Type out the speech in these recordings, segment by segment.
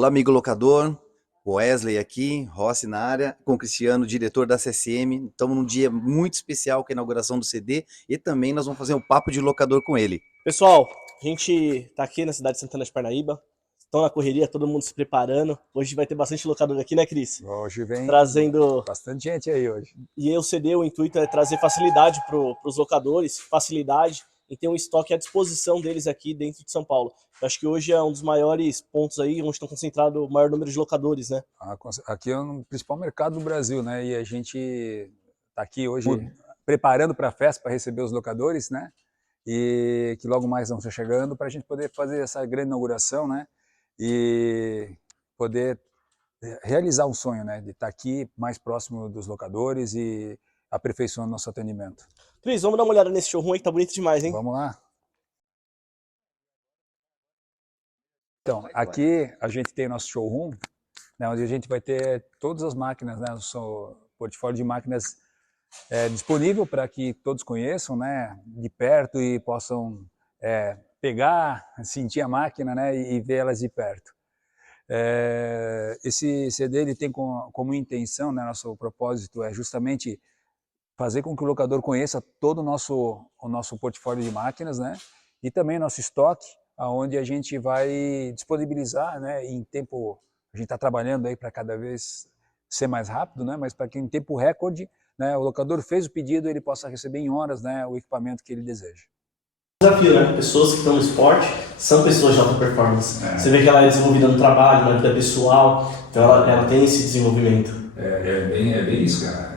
Olá, amigo locador. Wesley aqui, Rossi na área, com o Cristiano, diretor da CCM. Estamos num dia muito especial, que é a inauguração do CD, e também nós vamos fazer um papo de locador com ele. Pessoal, a gente tá aqui na cidade de Santana de Parnaíba, estão na correria, todo mundo se preparando. Hoje vai ter bastante locador aqui, né, Cris? Hoje vem trazendo bastante gente aí hoje. E o CD, o intuito é trazer facilidade para os locadores, facilidade em ter um estoque à disposição deles aqui dentro de São Paulo. Eu acho que hoje é um dos maiores pontos aí, onde estão concentrados o maior número de locadores, né? Aqui é o principal mercado do Brasil, né? E a gente está aqui hoje preparando para a festa, para receber os locadores, né? E que logo mais vão estar chegando para a gente poder fazer essa grande inauguração, né? E poder realizar um sonho, né? De estar aqui mais próximo dos locadores e aperfeiçoando nosso atendimento. Cris, vamos dar uma olhada nesse showroom aí que tá bonito demais, hein? Vamos lá. Então, aqui a gente tem nosso showroom, né, onde a gente vai ter todas as máquinas, né, nosso portfólio de máquinas disponível para que todos conheçam, né, de perto e possam pegar, sentir a máquina, né, e ver elas de perto. Esse CD ele tem como intenção, né, nosso propósito é justamente fazer com que o locador conheça todo o nosso portfólio de máquinas, né, e também nosso estoque, onde a gente vai disponibilizar, né, em tempo, a gente está trabalhando aí para cada vez ser mais rápido, né, mas para que em tempo recorde, né, o locador fez o pedido, ele possa receber em horas, né, o equipamento que ele deseja. Desafio, né? Pessoas que estão no esporte são pessoas de alta performance. Você vê que ela é desenvolvida no trabalho, na vida pessoal, então ela tem esse desenvolvimento. É bem isso, cara.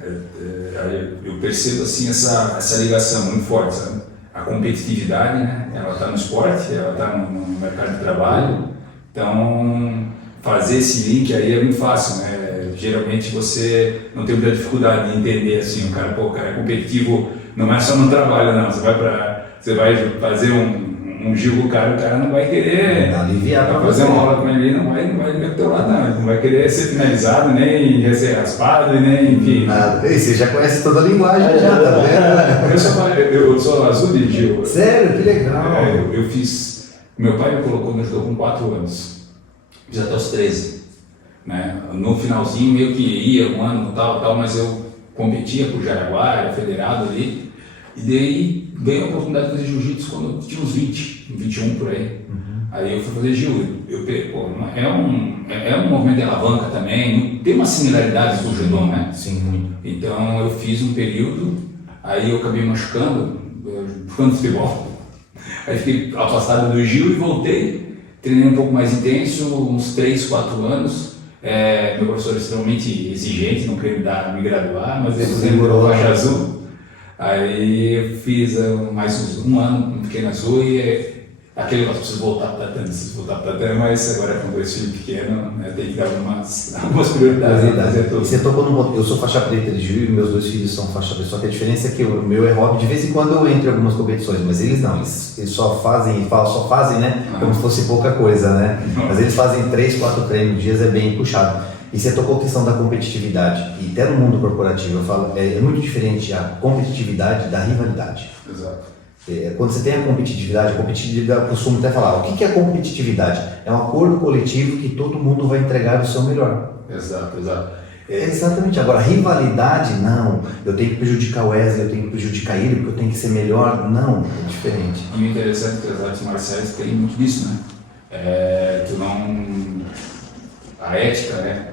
Eu percebo assim essa ligação muito forte, sabe? A competitividade, né? Ela está no esporte, ela está no mercado de trabalho, então fazer esse link aí é muito fácil, né? Geralmente você não tem muita dificuldade de entender assim, o cara é competitivo, não é só no trabalho, não. Você vai fazer um giro com o cara não vai querer aliviar para fazer uma aula com ele, não vai ver do teu lado, não. Ele não vai querer ser finalizado, nem ser raspado, nem enfim. Nada. E você já conhece toda a linguagem, já, tá vendo? Eu sou azul de Gil. Sério? Que legal. Eu fiz. Meu pai me ajudou com 4 anos. Fiz até os 13. Né? No finalzinho, meio que ia um ano tal, mas eu competia por Jaraguá, era federado ali. E daí ganhei a oportunidade de fazer jiu-jitsu quando eu tinha uns 20, 21 por aí. Aí eu fui fazer jiu. É um movimento de alavanca também, tem uma similaridade com o judô, né? Sim, muito. Então eu fiz um período, aí eu acabei machucando, jogando futebol. Aí fiquei afastado do jiu e voltei, treinei um pouco mais intenso, uns 3, 4 anos. Meu professor é extremamente exigente, não queria me graduar, mas ele lembrou faixa azul. Aí eu fiz mais um ano, fiquei na azul e aquele negócio, preciso voltar para tatame, mas agora com 2 filhos pequenos, né, tem que dar algumas prioridades. Você tocou no ponto, eu sou faixa preta de jiu e meus 2 filhos são faixa preta, só que a diferença é que o meu é hobby, de vez em quando eu entro em algumas competições, mas eles não, eles só fazem, né, como se fosse pouca coisa, né, mas eles fazem 3, 4 treinos dias, é bem puxado. E você tocou a questão da competitividade, e até no mundo corporativo, eu falo, é muito diferente a competitividade da rivalidade. Exato. Quando você tem a competitividade, eu costumo até falar, o que é competitividade? É um acordo coletivo que todo mundo vai entregar o seu melhor. Exato. Exatamente. Agora, rivalidade, não. Eu tenho que prejudicar o Wesley, eu tenho que prejudicar ele, porque eu tenho que ser melhor. Não, é diferente. E o interessante é que as artes marciais têm muito disso, né? A ética, né?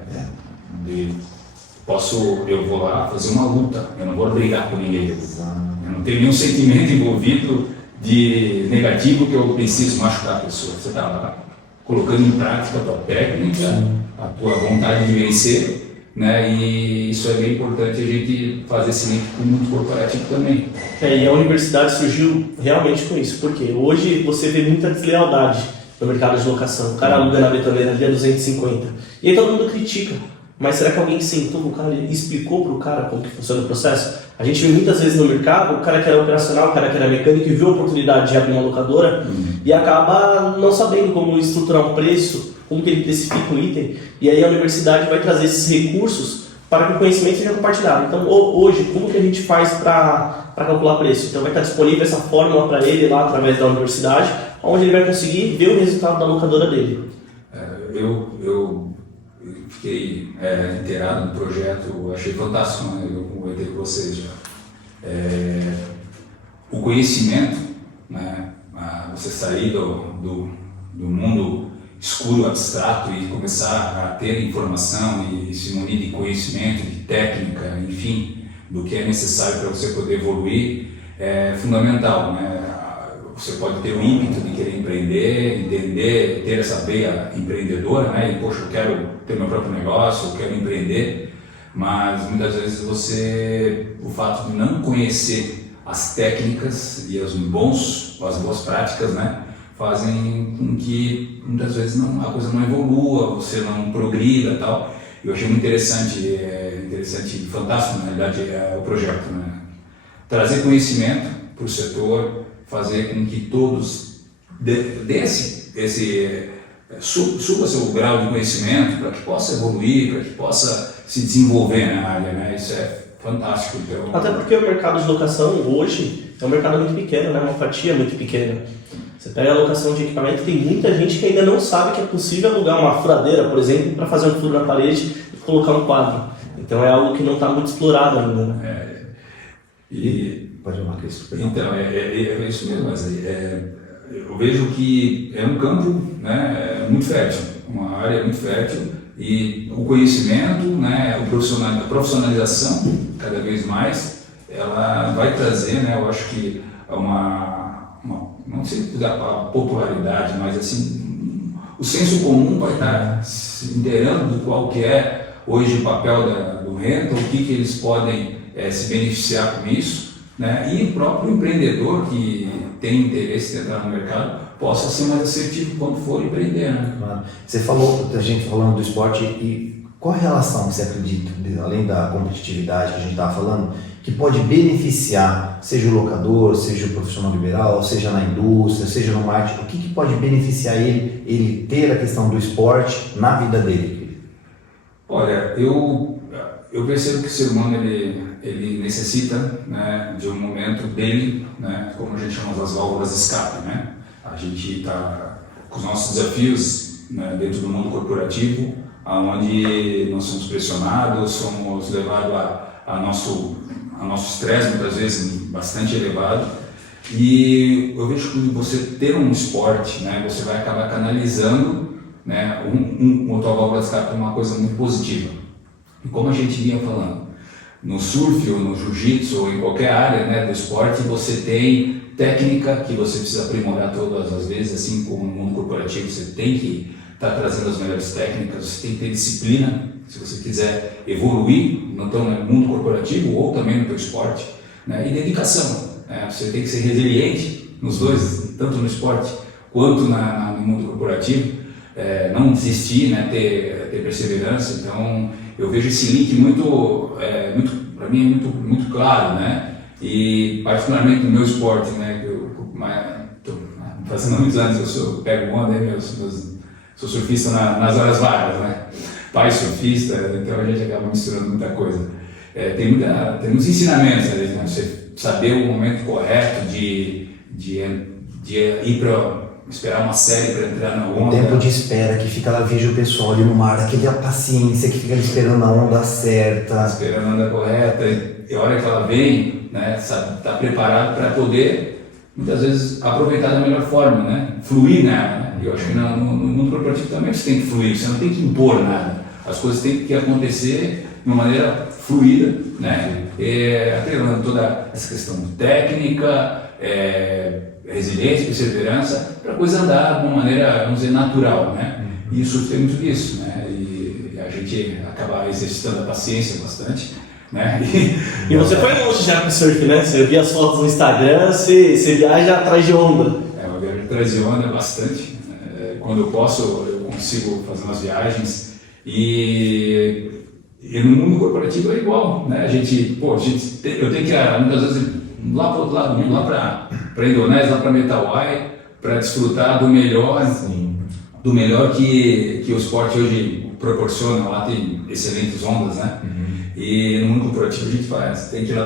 Eu vou lá fazer uma luta, eu não vou brigar com ninguém. Eu não tenho nenhum sentimento envolvido de negativo que eu preciso machucar a pessoa. Você está lá colocando em prática a tua técnica, a tua vontade de vencer, né? E isso é bem importante a gente fazer esse link com o mundo corporativo também. E a universidade surgiu realmente com isso, porque hoje você vê muita deslealdade no mercado de locação. O cara aluga na betoneira ali a 250 e aí todo mundo critica. Mas será que alguém sentou com o cara e explicou para o cara como que funciona o processo? A gente vê muitas vezes no mercado, o cara que era operacional, o cara que era mecânico e viu a oportunidade de abrir uma locadora e acaba não sabendo como estruturar um preço, como que ele precifica um item, e aí a universidade vai trazer esses recursos para que o conhecimento seja compartilhado. Então hoje, como que a gente faz para calcular preço? Então vai estar disponível essa fórmula para ele lá através da universidade, onde ele vai conseguir ver o resultado da locadora dele. Eu fiquei inteirado do projeto, achei fantástico, né? Eu comentei com vocês já. O conhecimento, né? Você sair do mundo escuro, abstrato e começar a ter informação e se munir de conhecimento, de técnica, enfim, do que é necessário para você poder evoluir, é fundamental, né? Você pode ter o ímpeto de querer empreender, entender, ter essa veia empreendedora, né? E, poxa, eu quero ter meu próprio negócio, eu quero empreender, mas muitas vezes o fato de não conhecer as técnicas e as boas práticas, né? Fazem com que muitas vezes a coisa não evolua, você não progrida e tal. Eu achei muito interessante, fantástico, na realidade, o projeto, né? Trazer conhecimento para o setor, fazer com que todos suba seu grau de conhecimento para que possa evoluir, para que possa se desenvolver na área, né? Isso é fantástico. Então... Até porque o mercado de locação hoje é um mercado muito pequeno, né? Uma fatia muito pequena. Você pega a locação de equipamento, tem muita gente que ainda não sabe que é possível alugar uma furadeira, por exemplo, para fazer um furo na parede e colocar um quadro. Então é algo que não está muito explorado ainda, né? Pode chamar Cristo. Então, é isso mesmo, mas eu vejo que é um campo, né, muito fértil, uma área muito fértil, e o conhecimento, né, a profissionalização, cada vez mais, ela vai trazer, né, eu acho que não sei a popularidade, mas assim, o senso comum vai estar se inteirando do qual que é hoje o papel do rental, o que eles podem se beneficiar com isso, né? E o próprio empreendedor que tem interesse em entrar no mercado possa ser mais assertivo quando for empreender, né? Claro. Você falou, a gente falando do esporte, e qual a relação que você acredita, além da competitividade que a gente estava falando, que pode beneficiar, seja o locador, seja o profissional liberal, seja na indústria, seja no marketing, o que pode beneficiar ele ter a questão do esporte na vida dele? Olha, eu percebo que o ser humano ele necessita, né, de um momento dele, né, como a gente chama das válvulas de escape, né? A gente está com os nossos desafios, né, dentro do mundo corporativo, onde nós somos pressionados, somos levados a nosso estresse, muitas vezes bastante elevado, e eu vejo que você ter um esporte, né, você vai acabar canalizando, né, uma tua válvula de escape é uma coisa muito positiva. E como a gente vinha falando, no surf ou no jiu-jitsu ou em qualquer área, né, do esporte, você tem técnica que você precisa aprimorar todas as vezes, assim como no mundo corporativo você tem que estar trazendo as melhores técnicas, você tem que ter disciplina, se você quiser evoluir, não tão no mundo corporativo ou também no teu esporte, né, e dedicação, né, você tem que ser resiliente nos dois, tanto no esporte quanto no mundo corporativo, não desistir, né, ter perseverança. Então eu vejo esse link para mim é muito claro, né? E particularmente no meu esporte, né? Que eu estou fazendo muitos anos, eu pego onda, sou surfista nas horas vagas, né? Pai surfista, então a gente acaba misturando muita coisa. Tem muitos ensinamentos ali, né? Você saber o momento correto de ir para esperar uma série para entrar na onda. O tempo de espera, que fica lá, veja o pessoal ali no mar, aquela paciência que fica ali esperando a onda certa. Esperando a onda correta, e a hora que ela vem, né, tá preparado para poder, muitas vezes, aproveitar da melhor forma, né, fluir nela, né? Eu acho que no mundo corporativo também você tem que fluir, você não tem que impor nada. As coisas têm que acontecer de uma maneira fluida, né, atrelando toda essa questão técnica, resiliência, perseverança, para a coisa andar de uma maneira, vamos dizer, natural, né? E isso tem muito disso, né? E a gente acaba exercitando a paciência bastante, né? E você foi longe já com o surf, né? Você via as fotos no Instagram, você viaja atrás de onda. Eu viajo atrás de onda bastante. Quando eu posso, eu consigo fazer umas viagens. E no mundo corporativo é igual, né? Eu tenho que ir, muitas vezes, lá para o outro lado do mundo, lá para a Indonésia, lá para Mentawai, para desfrutar do melhor, do melhor que o esporte hoje proporciona. Lá tem excelentes ondas, né? E no mundo corporativo a gente tem que ir lá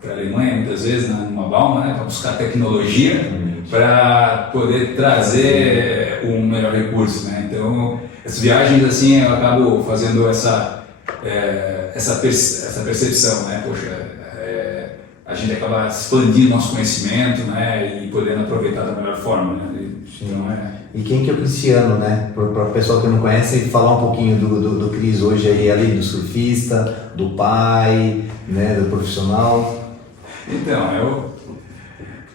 para a Alemanha, muitas vezes, numa Bauma, né? Para buscar tecnologia, para poder trazer um melhor recurso, né? Então, As viagens, assim, eu acabo fazendo essa percepção, né? Poxa, a gente acaba expandindo nosso conhecimento, né? E podendo aproveitar da melhor forma, né? Então, E quem que é o Cristiano, né? Para o pessoal que não conhece, falar um pouquinho do Cris hoje aí, além do surfista, do pai, né? Do profissional. Então,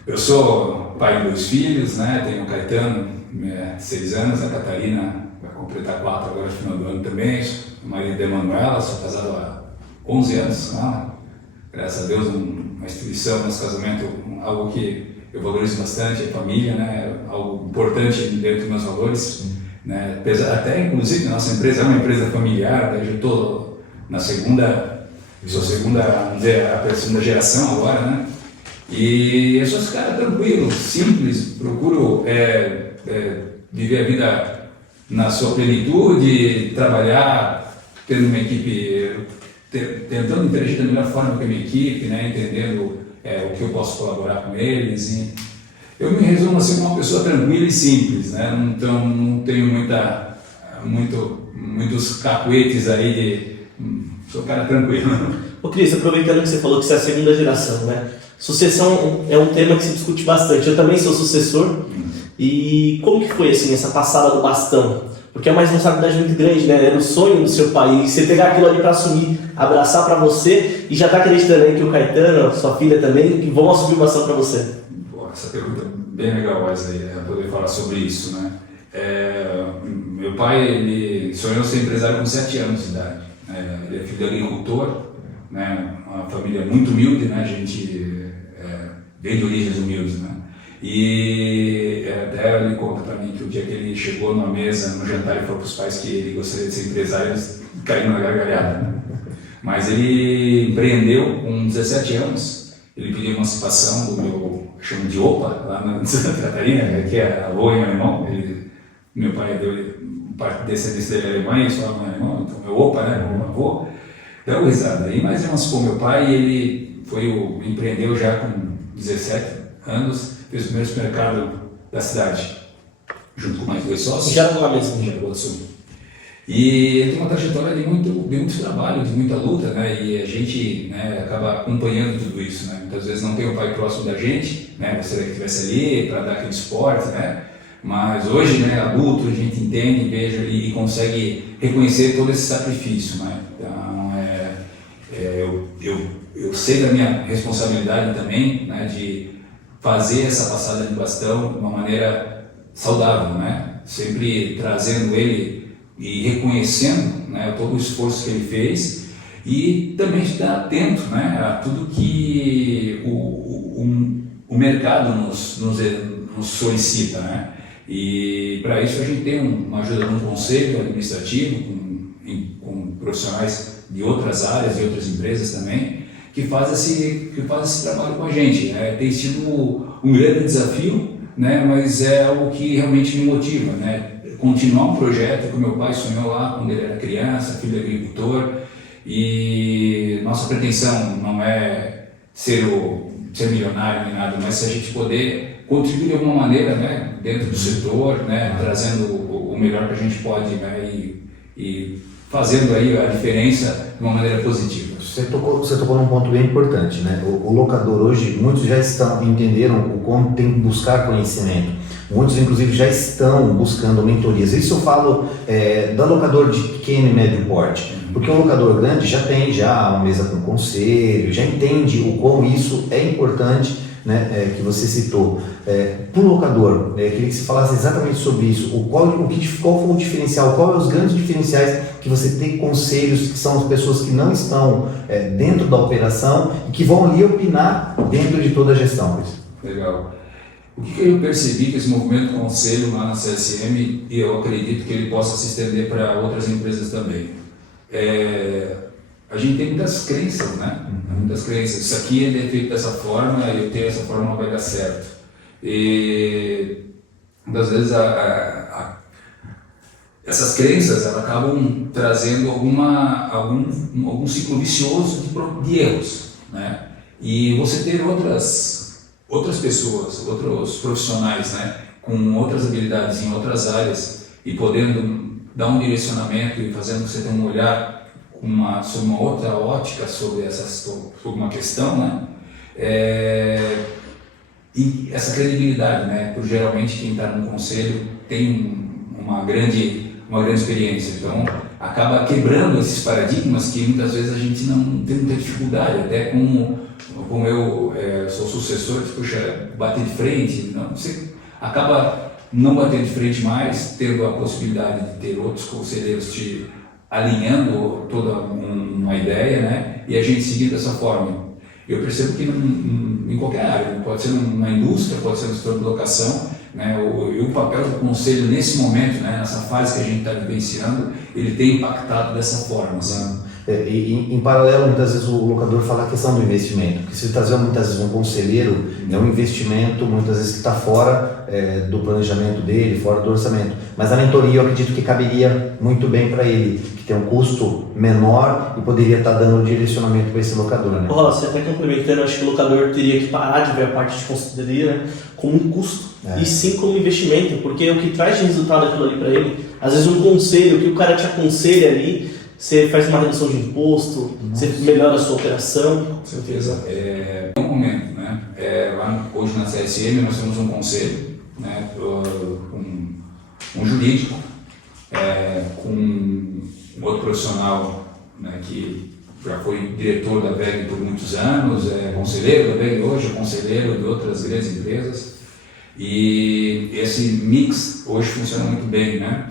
eu sou pai de 2 filhos, né? Tenho o Caetano, 6 anos, a Catarina vai completar 4 agora no final do ano também. O marido da Emanuela, sou casado há 11 anos, né? Graças a Deus, uma instituição, nosso casamento, algo que eu valorizo bastante, a família, né? Algo importante dentro dos meus valores, né? Até inclusive a nossa empresa é uma empresa familiar, eu estou na segunda, vamos dizer, a segunda geração agora, né? E eu sou esse cara tranquilo, simples, procuro viver a vida na sua plenitude, trabalhar, tendo uma equipe, tentando interagir da melhor forma com a minha equipe, né? Entendendo o que eu posso colaborar com eles. E eu me resumo a ser uma pessoa tranquila e simples, né? Então não tenho muitos cacuetes aí sou um cara tranquilo. Ô Cris, aproveitando que você falou que você é a segunda geração, né? Sucessão é um tema que se discute bastante. Eu também sou sucessor. E como que foi assim, essa passada do bastão? Porque é uma responsabilidade muito grande, né? Era o sonho do seu pai. E você pegar aquilo ali para assumir, abraçar para você e já tá acreditando aí que o Caetano, sua filha também, que vão assumir o bastão para você. Pô, essa pergunta é bem legal, Wesley, poder falar sobre isso, né? Meu pai, ele sonhou ser empresário com 7 anos de idade. Ele é filho de agricultor, né? Uma família muito humilde, né? A gente vem de origens humildes, né? E até ele conta para mim que o dia que ele chegou numa mesa, no jantar, e falou para os pais que ele gostaria de ser empresário, eles caíram na gargalhada, né? Mas ele empreendeu com 17 anos, ele pediu emancipação do meu, chamo de OPA, lá na Santa Catarina, que é avô em alemão. Meu pai deu parte de descendência dele Alemanha, eles falavam em alemão, então meu OPA, né, meu avô, deu risada. Aí, mas emancipou meu pai e ele empreendeu já com 17 anos, fez o primeiro supermercado da cidade, junto com mais 2 sócios. Já lá mesmo. E ele tem uma trajetória de muito trabalho, de muita luta, né? E a gente, né, acaba acompanhando tudo isso, né? Muitas vezes não tem o pai próximo da gente, né? Gostaria que estivesse ali para dar aquele suporte, né? Mas hoje, né, adulto, a gente entende, veja e consegue reconhecer todo esse sacrifício, né? Então, eu sei da minha responsabilidade também, né, de fazer essa passada de bastão de uma maneira saudável, né? Sempre trazendo ele e reconhecendo, né, todo o esforço que ele fez e também estar atento, né, a tudo que o mercado nos solicita, né? E para isso a gente tem uma ajuda de um conselho administrativo com profissionais de outras áreas, de outras empresas também, que faz esse trabalho com a gente, né? Tem sido um grande desafio, né? Mas é algo que realmente me motiva, né? Continuar um projeto que o meu pai sonhou lá quando ele era criança, filho de agricultor, e nossa pretensão não é ser milionário nem nada, mas se a gente poder contribuir de alguma maneira, né, dentro do setor, né, trazendo o melhor que a gente pode, né, e fazendo aí a diferença de uma maneira positiva. Você tocou num ponto bem importante, né? O locador hoje, muitos já entenderam o como tem que buscar conhecimento. Muitos, inclusive, já estão buscando mentorias. Isso eu falo da locador de pequeno e médio porte. Porque o locador grande já tem uma mesa com conselho, já entende o quão isso é importante, né, que você citou. Para o locador, queria que você falasse exatamente sobre isso. Qual foi o diferencial? Qual é os grandes diferenciais que você tem conselhos, que são as pessoas que não estão dentro da operação e que vão ali opinar dentro de toda a gestão? Legal. O que eu percebi que esse movimento conselho lá na CSM, e eu acredito que ele possa se estender para outras empresas também, a gente tem muitas crenças, né? Muitas crenças. Isso aqui é feito dessa forma, eu tenho essa forma, não vai dar certo. E muitas vezes essas crenças elas acabam trazendo algum ciclo vicioso de erros, né? E você ter outras pessoas, outros profissionais, né, com outras habilidades em outras áreas e podendo dar um direcionamento e fazendo você ter um olhar sobre uma outra ótica sobre uma questão, né? E essa credibilidade, né? Porque geralmente quem está no conselho tem uma grande experiência, então acaba quebrando esses paradigmas que muitas vezes a gente não tem muita dificuldade, até como eu sou sucessor, puxa, bater de frente, não, você acaba não batendo de frente mais, tendo a possibilidade de ter outros conselheiros te alinhando toda uma ideia, né? E a gente seguir dessa forma. Eu percebo que em qualquer área, pode ser na indústria, pode ser no setor de locação, né? O papel do conselho nesse momento, né? Nessa fase que a gente está vivenciando, ele tem impactado dessa forma. Assim. Em paralelo, muitas vezes o locador fala a questão do investimento, porque se trazer muitas vezes um conselheiro, é um investimento muitas vezes que está fora do planejamento dele, fora do orçamento. Mas a mentoria eu acredito que caberia muito bem para ele, que tem um custo menor e poderia estar dando direcionamento para esse locador. Né? Rossi, até complementando, acho que o locador teria que parar de ver a parte de consultoria, né, como um custo, e sim como investimento, porque o que traz de resultado aquilo ali para ele, às vezes um conselho, o que o cara te aconselha ali, você faz uma redução de imposto, você melhora a sua operação. Com certeza. Um momento, né? Lá hoje na CSM nós temos um conselho, né? Um jurídico, com um outro profissional, né? Que já foi diretor da VEG por muitos anos, é conselheiro da VEG hoje, é conselheiro de outras grandes empresas. E esse mix hoje funciona muito bem, né?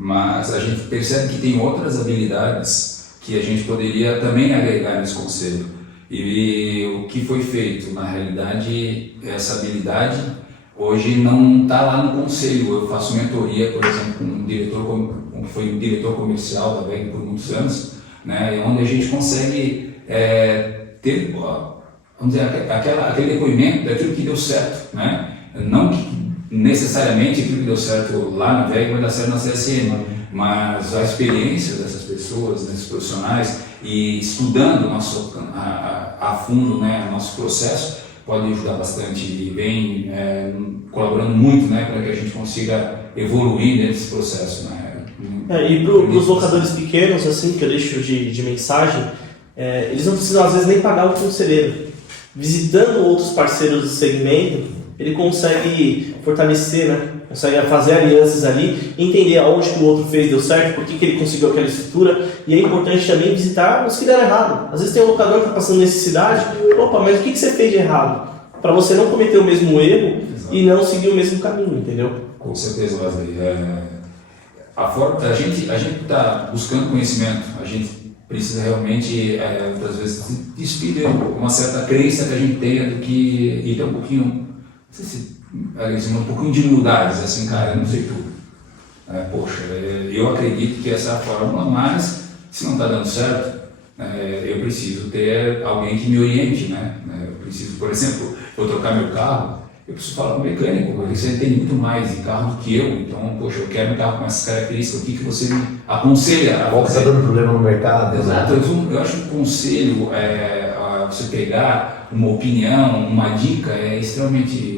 Mas a gente percebe que tem outras habilidades que a gente poderia também agregar nesse conselho. E o que foi feito, na realidade, essa habilidade hoje não está lá no conselho. Eu faço mentoria, por exemplo, com um diretor, que foi um diretor comercial da VEG por muitos anos, né, onde a gente consegue ter, vamos dizer, aquele depoimento daquilo que deu certo, né? Não que necessariamente aquilo que deu certo lá na VEG vai dar certo na CSM, mas a experiência dessas pessoas, desses profissionais, e estudando a fundo, né, nosso processo, pode ajudar bastante e vem colaborando muito, né, para que a gente consiga evoluir nesse processo. Né. E para os locadores pequenos, assim, que eu deixo de mensagem, eles não precisam às vezes nem pagar o conselheiro. Visitando outros parceiros do segmento, ele consegue fortalecer, né? Consegue fazer alianças ali, entender aonde que o outro fez deu certo, por que ele conseguiu aquela estrutura, e é importante também visitar os que deram errado. Às vezes tem um locador que está passando necessidade, opa, mas o que você fez de errado? Para você não cometer o mesmo erro e não seguir o mesmo caminho, entendeu? Com certeza, Wesley. A gente está buscando conhecimento, a gente precisa realmente, muitas vezes, despir uma certa crença que a gente tenha do que, e ter um pouquinho, não sei se um pouquinho de humildade, assim, cara, eu não sei tudo. Poxa, eu acredito que essa é a fórmula, mas se não está dando certo, eu preciso ter alguém que me oriente, né? Eu preciso, por exemplo, eu trocar meu carro, eu preciso falar com o mecânico, porque você tem muito mais de carro do que eu, então, poxa, eu quero um carro com essas características, o que você me aconselha? Qual que está dando problema no mercado? Exato, eu acho que o conselho, você pegar uma opinião, uma dica, é extremamente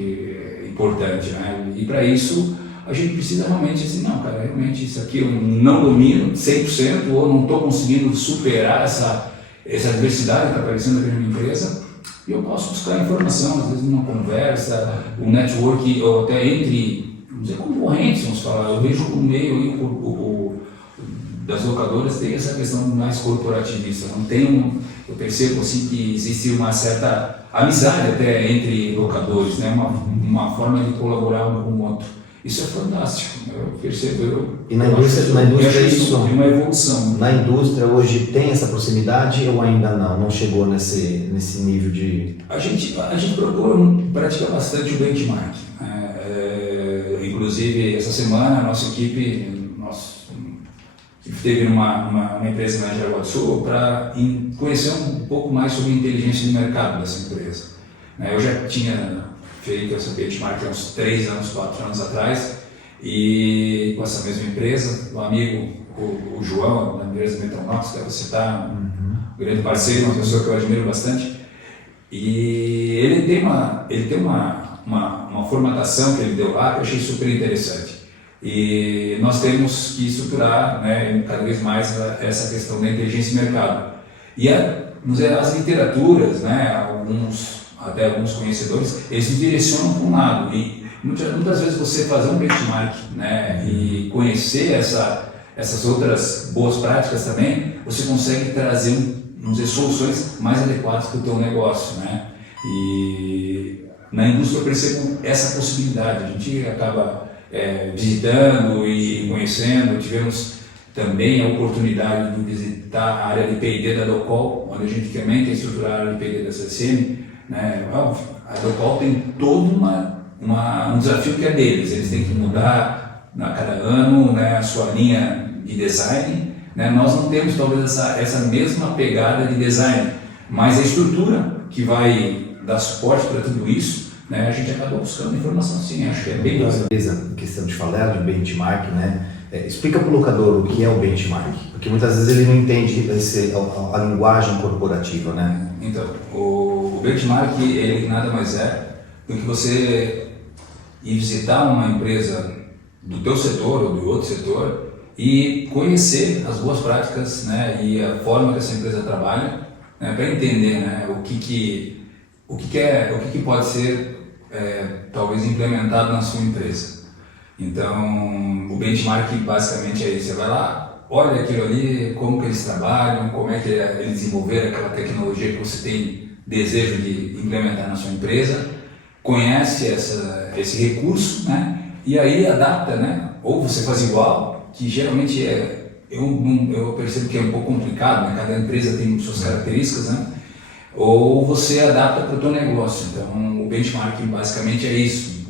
importante, né? E para isso a gente precisa realmente dizer, não, cara, realmente isso aqui eu não domino 100% ou não estou conseguindo superar essa adversidade que está aparecendo aqui na minha empresa, e eu posso buscar informação, às vezes numa conversa, um network, ou até entre, vamos dizer, concorrentes, vamos falar. Eu vejo o meio aí, das locadoras tem essa questão mais corporativista, eu percebo assim que existe uma certa amizade até entre locadores, né? Uma forma de colaborar um com o outro. Isso é fantástico, eu percebo. E na indústria isso é uma evolução. Na indústria hoje tem essa proximidade ou ainda não chegou nesse nível de... A gente procura praticar bastante o benchmark. Inclusive, essa semana a nossa equipe esteve numa empresa na Jaraguá do Sul para conhecer um pouco mais sobre a inteligência de mercado dessa empresa. Eu já tinha feito essa benchmark há uns 3 anos, 4 anos atrás, e com essa mesma empresa, um amigo, o João, da empresa Metronox, que eu vou citar, um grande parceiro, uma pessoa que eu admiro bastante, e ele tem uma formatação que ele deu lá que eu achei super interessante. E nós temos que estruturar, né, cada vez mais essa questão da inteligência de mercado. E as literaturas, né, até alguns conhecedores, eles se direcionam para um lado. E muitas vezes você fazer um benchmark, né, e conhecer essas outras boas práticas também, você consegue trazer soluções mais adequadas para o teu negócio, né? E na indústria eu percebo essa possibilidade. A gente acaba visitando e conhecendo. Tivemos também a oportunidade de visitar a área de P&D da Docol, onde a gente também quer estruturar a área de P&D da CSN, né? A Docol tem todo um desafio que é deles. Eles têm que mudar a cada ano, né, a sua linha de design, né? Nós não temos talvez essa mesma pegada de design, mas a estrutura que vai dar suporte para tudo isso, né, a gente acaba buscando informação sim, acho que é bem legal. Em questão de falar de benchmark, né? Explica para o locador o que é o benchmark, porque muitas vezes ele não entende a linguagem corporativa, né? Então, o benchmark, ele nada mais é do que você ir visitar uma empresa do teu setor ou do outro setor e conhecer as boas práticas, né, e a forma que essa empresa trabalha, né, para entender, né, o que pode ser talvez implementado na sua empresa. Então, o benchmark basicamente é isso. Você vai lá, olha aquilo ali, como que eles trabalham, como é que eles desenvolveram aquela tecnologia que você tem desejo de implementar na sua empresa, conhece esse recurso, né, e aí adapta, né, ou você faz igual, que geralmente eu percebo que é um pouco complicado, né, cada empresa tem suas características, né, ou você adapta para o teu negócio. Então, o benchmarking basicamente é isso.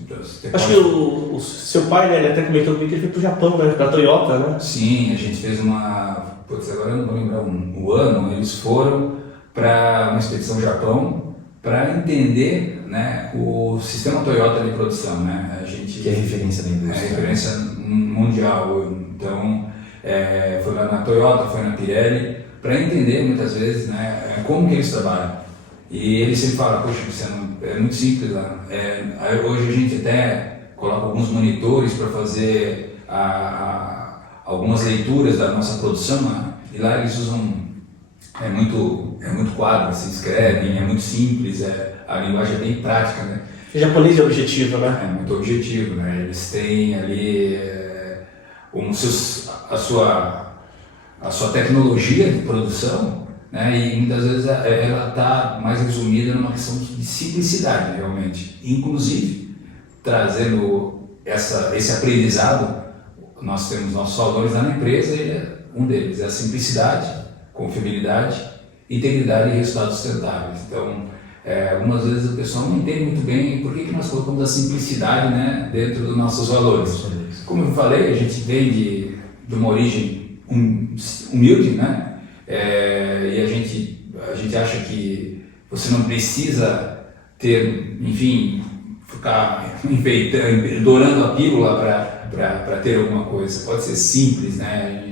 Acho que o seu pai, né, ele até comentou comigo que ele foi para o Japão, né, para a Toyota, né? Sim, a gente fez agora eu não vou lembrar o ano, eles foram para uma expedição ao Japão para entender, né, o sistema Toyota de produção, né? Que é referência na indústria. É referência mundial. Então, foi lá na Toyota, foi na Pirelli, para entender muitas vezes, né, como que eles trabalham. E eles sempre falam, poxa, é muito simples lá. Hoje a gente até coloca alguns monitores para fazer algumas leituras da nossa produção, né? E lá eles usam, é muito quadro, se escrevem, é muito simples, a linguagem é bem prática, né? O japonês é objetivo, né? É muito objetivo, né? Eles têm ali a sua tecnologia de produção, né? E muitas vezes ela está mais resumida numa questão de simplicidade, realmente. Inclusive, trazendo esse aprendizado, nós temos nossos valores lá na empresa e um deles é a simplicidade, confiabilidade, integridade e resultados sustentáveis. Então, algumas vezes o pessoal não entende muito bem por que nós colocamos a simplicidade, né, dentro dos nossos valores. Como eu falei, a gente vem de uma origem humilde, né? E a gente acha que você não precisa ter, enfim, ficar enfeitando, dourando a pílula para ter alguma coisa. Pode ser simples, né?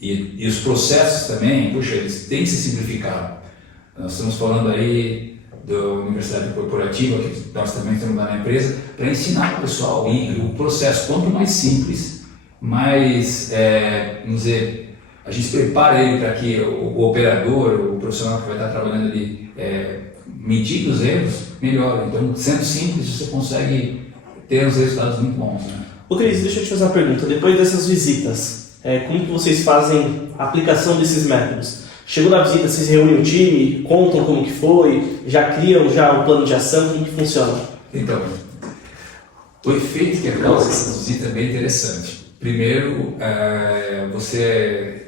E os processos também, puxa, eles têm que ser simplificados. Nós estamos falando aí da Universidade Corporativa, que nós também estamos lá na empresa, para ensinar o pessoal. E o processo, quanto mais simples, mais, vamos dizer, a gente prepara ele para que o operador, o profissional que vai estar trabalhando ali, medir os erros, melhor. Então, sendo simples, você consegue ter uns resultados muito bons, né? Ô Cris, deixa eu te fazer uma pergunta. Depois dessas visitas, como que vocês fazem a aplicação desses métodos? Chegou na visita, vocês reúnem o time, contam como que foi, já criam um plano de ação, como que funciona? Então, o efeito que causa essa visita é bem interessante. Primeiro, é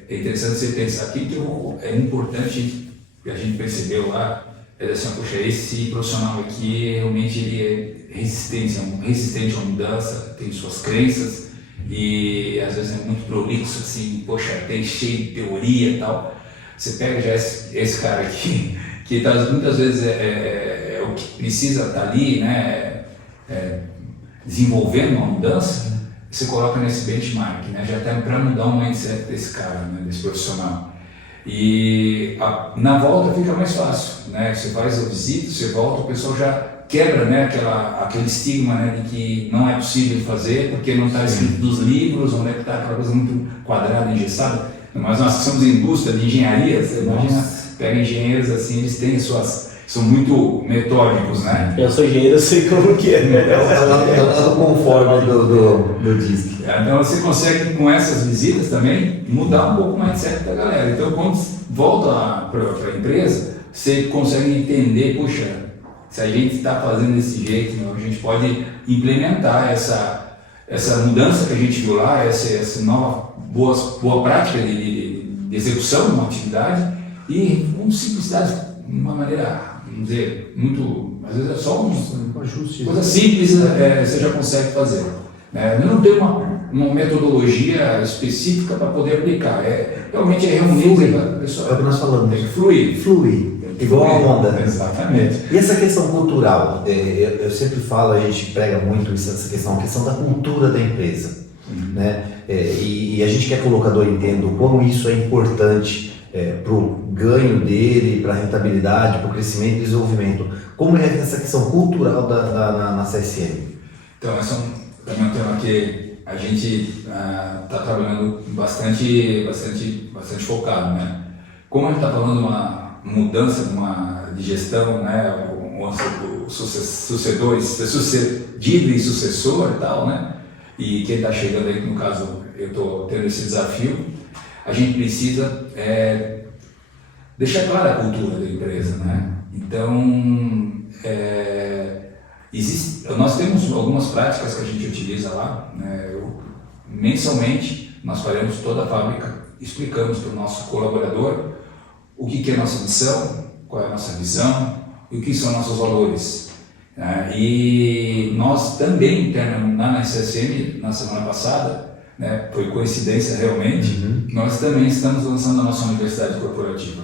interessante você pensar aqui que é importante, que a gente percebeu lá, assim, poxa, esse profissional aqui realmente ele é resistente à mudança, tem suas crenças e às vezes é muito prolixo, assim, poxa, tem cheio de teoria e tal. Você pega já esse cara aqui, que muitas vezes é o que precisa estar ali, né, desenvolvendo uma mudança, você coloca nesse benchmark, né, já até para mudar o mindset desse cara, né, desse profissional. E na volta fica mais fácil, né, você faz a visita, você volta, o pessoal já quebra, né, aquele estigma, né, de que não é possível fazer porque não está escrito nos livros, onde é que está aquela coisa muito quadrada, engessada. Mas nós que somos indústria de engenharia, você imagina, pega engenheiros assim, eles têm são muito metódicos, né? Eu sou engenheiro, eu sei como que é. É o lado conforme do disco. Então você consegue, com essas visitas também, mudar um pouco o mindset da galera. Então quando volta para a empresa, você consegue entender, puxa, se a gente está fazendo desse jeito, a gente pode implementar essa mudança que a gente viu lá, essa nova boa prática de execução de uma atividade e com simplicidade, de uma maneira, vamos dizer, muito, às vezes é só uma coisa simples, você já consegue fazer. Não tem uma metodologia específica para poder aplicar, realmente é reunir a pessoa. É o que nós falamos. Tem que fluir. Igual a onda. Exatamente. E essa questão cultural, eu sempre falo, a gente prega muito essa questão, a questão da cultura da empresa. Né? E a gente quer que o locador entenda o quão isso é importante para o ganho dele, para a rentabilidade, para o crescimento e desenvolvimento. Como é essa questão cultural na CSN? Então, esse também é um tema que a gente está trabalhando bastante focado. Né? Como a gente está falando de uma mudança de gestão, né? O sucedor, sucedido e sucessor e tal, né? E quem está chegando aí, no caso, eu estou tendo esse desafio, a gente precisa deixar clara a cultura da empresa, né? Então, nós temos algumas práticas que a gente utiliza lá, né? Mensalmente, nós faremos toda a fábrica, explicamos para o nosso colaborador o que é a nossa missão, qual é a nossa visão e o que são nossos valores. E nós também, na CSN, na semana passada, né, foi coincidência realmente, nós também estamos lançando a nossa universidade corporativa,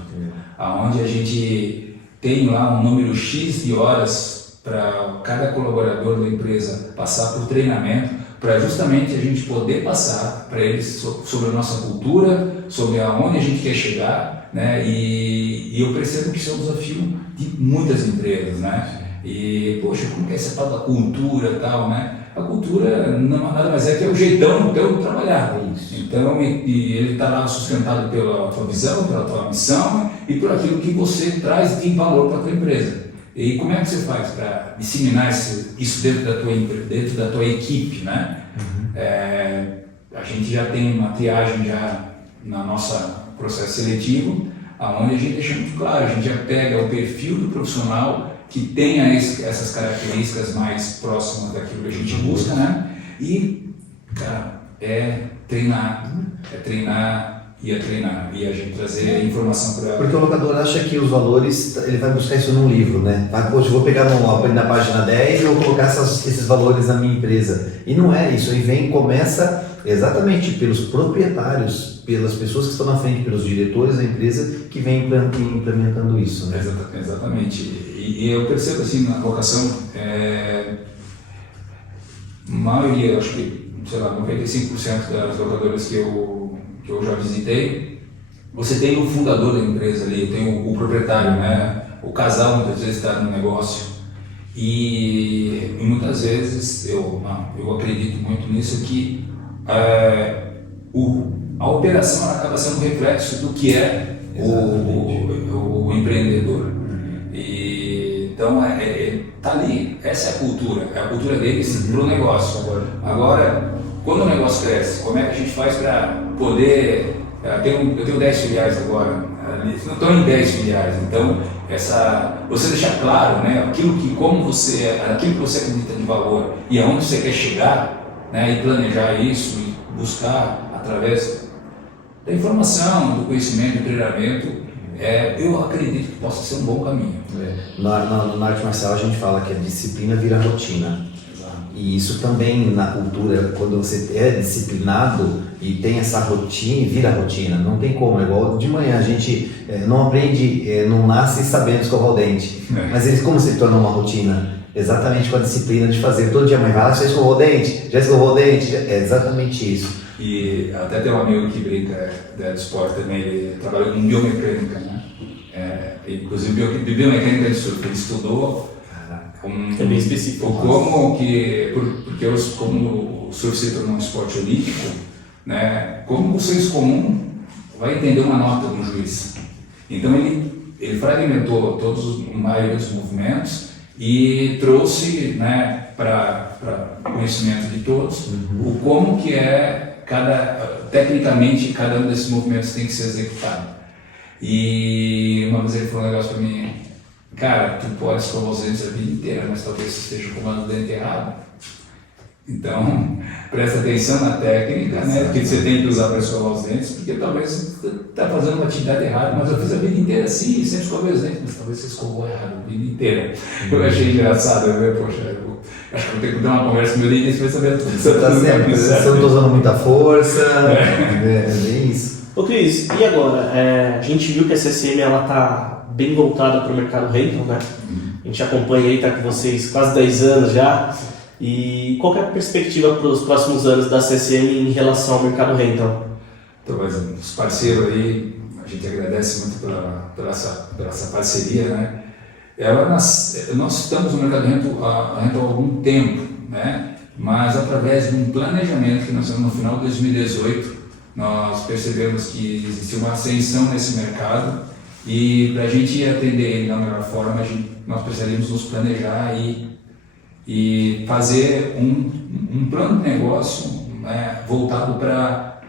onde a gente tem lá um número X de horas para cada colaborador da empresa passar por treinamento, para justamente a gente poder passar para eles sobre a nossa cultura, sobre aonde a gente quer chegar, né? E eu percebo que isso é um desafio de muitas empresas, né? E, poxa, como que é essa tal da cultura e tal, né? A cultura nada mais é que é o jeitão teu de trabalhar. Então, e ele está lá sustentado pela tua visão, pela tua missão e por aquilo que você traz de valor para a tua empresa. E como é que você faz para disseminar isso dentro da tua equipe, né? A gente já tem uma triagem já na nossa processo seletivo, onde a gente deixa muito claro, a gente já pega o perfil do profissional que tenha essas características mais próximas daquilo que a gente busca, né? E, cara, treinar e a gente trazer informação para... Porque o locador acha que os valores, ele vai buscar isso num livro, né? Poxa, eu vou pegar na página 10 e vou colocar esses valores na minha empresa. E não é isso, aí começa exatamente pelos proprietários, pelas pessoas que estão na frente, pelos diretores da empresa que vêm implementando isso, né? Exatamente. E eu percebo assim, na vocação, maioria, acho que, sei lá, 95% das locadoras que eu já visitei, você tem o fundador da empresa ali, tem o proprietário, né? O casal muitas vezes está no negócio e muitas vezes eu acredito muito nisso que a operação ela acaba sendo um reflexo do que é o empreendedor. E, então tá ali, essa é a cultura deles para o negócio. Agora, quando o negócio cresce, como é que a gente faz para poder... Eu tenho 10 filiais agora, não estão em 10 filiais, então você deixar claro, né, aquilo que você acredita de valor e aonde você quer chegar, né, e planejar isso e buscar através da informação, do conhecimento, do treinamento, eu acredito que possa ser um bom caminho. Na arte marcial a gente fala que a disciplina vira rotina. E isso também na cultura, quando você é disciplinado e tem essa rotina, vira rotina, não tem como, é igual de manhã, a gente não aprende, não nasce sabendo escovar o dente, mas como se torna uma rotina? Exatamente com a disciplina de fazer, todo dia a mãe vai lá, já escovou o dente, é exatamente isso. E até tem um amigo que brinca do esporte também, ele trabalha com biomecânica, né? Inclusive biomecânica de surf, ele estudou É bem específico. Porque como o surf se tornou um esporte olímpico, né, como o senso comum vai entender uma nota de um juiz. Então ele fragmentou a maioria dos movimentos e trouxe, né, para conhecimento de todos o como que tecnicamente cada um desses movimentos tem que ser executado. E uma vez ele falou um negócio para mim: cara, tu pode escovar os dentes a vida inteira, mas talvez você esteja escovando o dente errado. Então, presta atenção na técnica, né, que você tem que usar para escovar os dentes, porque talvez você está fazendo uma atividade errada, mas eu fiz a vida inteira assim, sempre escovei os dentes, mas talvez você escovou errado a vida inteira. Eu achei engraçado, poxa, eu acho que vou ter que dar uma conversa com o meu dentista para saber se você está sempre, você não está usando muita força, é bem isso. Ô Cris, e agora? A gente viu que a CCM está bem voltada para o mercado rental, né? A gente acompanha aí, está com vocês quase 10 anos já. E qual que é a perspectiva para os próximos anos da CCM em relação ao mercado rental? Então, mas os parceiros aí, a gente agradece muito pela essa parceria, né? Nós estamos no mercado rental há algum tempo, né? Mas através de um planejamento que nós fizemos no final de 2018, nós percebemos que existia uma ascensão nesse mercado e para a gente atender ele da melhor forma, nós precisaríamos nos planejar e fazer um plano de negócio, né, voltado para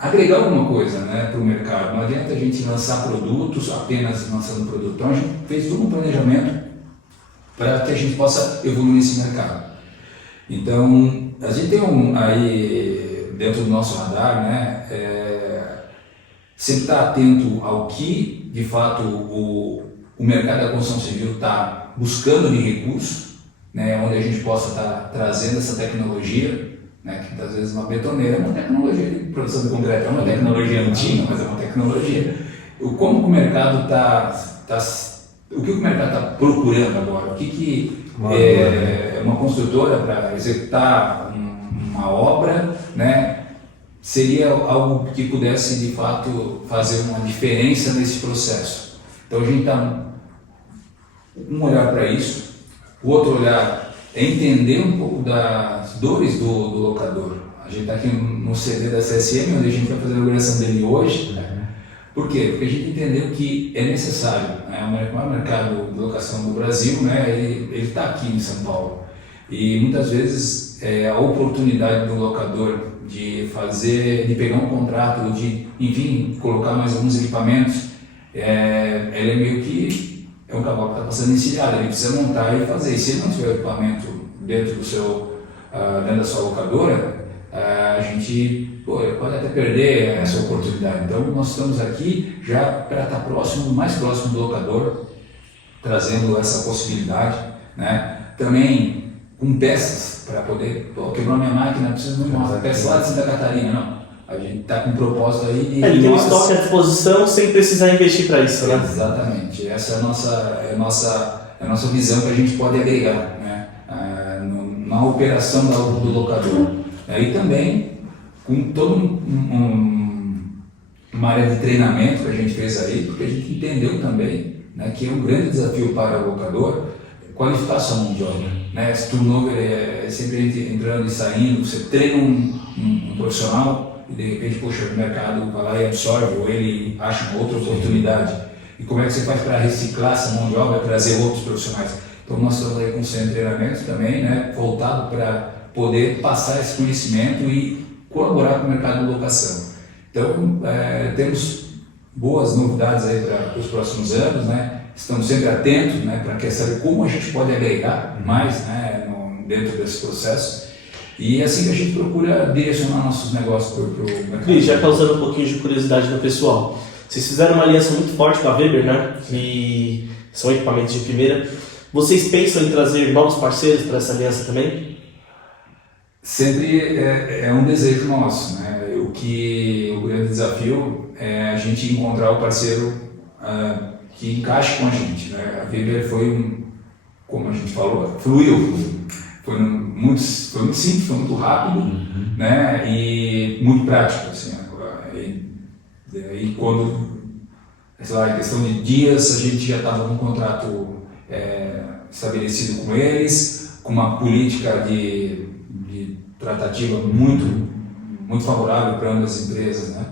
agregar alguma coisa, né, para o mercado. Não adianta a gente lançar produtos apenas lançando produto. Então a gente fez todo um planejamento para que a gente possa evoluir nesse mercado. Então a gente tem aí dentro do nosso radar, né, sempre estar atento ao que de fato o mercado da construção civil está buscando de recursos, né, onde a gente possa estar trazendo essa tecnologia, né, que às vezes uma betoneira é uma tecnologia de produção de concreto, é uma tecnologia antiga, mas é uma tecnologia. Como o mercado o que o mercado está procurando agora? O que uma construtora para executar uma obra, né, seria algo que pudesse de fato fazer uma diferença nesse processo. Então a gente está um olhar para isso. O outro olhar é entender um pouco das dores do locador. A gente está aqui no CD da CSM, onde a gente vai fazer a inauguração dele hoje. Né? Por quê? Porque a gente entendeu que é necessário. Né? O maior mercado de locação do Brasil, né? Ele está aqui em São Paulo. E muitas vezes a oportunidade do locador de pegar um contrato, ou de, enfim, colocar mais alguns equipamentos, ela é meio que um cavalo que está passando encilhado, ele precisa montar e fazer. E se ele não tiver equipamento dentro da sua locadora, a gente pode até perder essa oportunidade. Então nós estamos aqui já para estar mais próximo do locador, trazendo essa possibilidade, né? Também com peças para poder, quebrou minha máquina, preciso de uma peça lá de Santa Catarina, não. A gente está com um propósito aí de... Ele tem um estoque à disposição sem precisar investir para isso, né? Exatamente. Essa é a nossa visão que a gente pode agregar, né, na operação do locador. E também com toda uma área de treinamento que a gente fez aí, porque a gente entendeu também, né, que é um grande desafio para o locador qualificar sua mão de obra. Né? Esse turnover é sempre entrando e saindo, você treina um profissional e de repente, poxa, o mercado vai lá e absorve, ou ele acha uma outra oportunidade. E como é que você faz para reciclar essa mão de obra e trazer outros profissionais? Então nós estamos aí com um centro de treinamento também, né, voltado para poder passar esse conhecimento e colaborar com o mercado de locação. Então temos boas novidades aí para os próximos anos, né? Estamos sempre atentos, né, para saber como a gente pode agregar mais, né, dentro desse processo. E é assim que a gente procura direcionar nossos negócios para o mercado. Cris, já causando um pouquinho de curiosidade no pessoal, vocês fizeram uma aliança muito forte com a Weber, né? Que são equipamentos de primeira. Vocês pensam em trazer novos parceiros para essa aliança também? Sempre é um desejo nosso, né? O grande desafio é a gente encontrar o parceiro que encaixe com a gente, né? A Weber foi, como a gente falou, fluiu. Foi muito simples, foi muito rápido, né, e muito prático, assim. E quando, sei lá, em questão de dias, a gente já estava com um contrato estabelecido com eles, com uma política de tratativa muito favorável para ambas as empresas, né?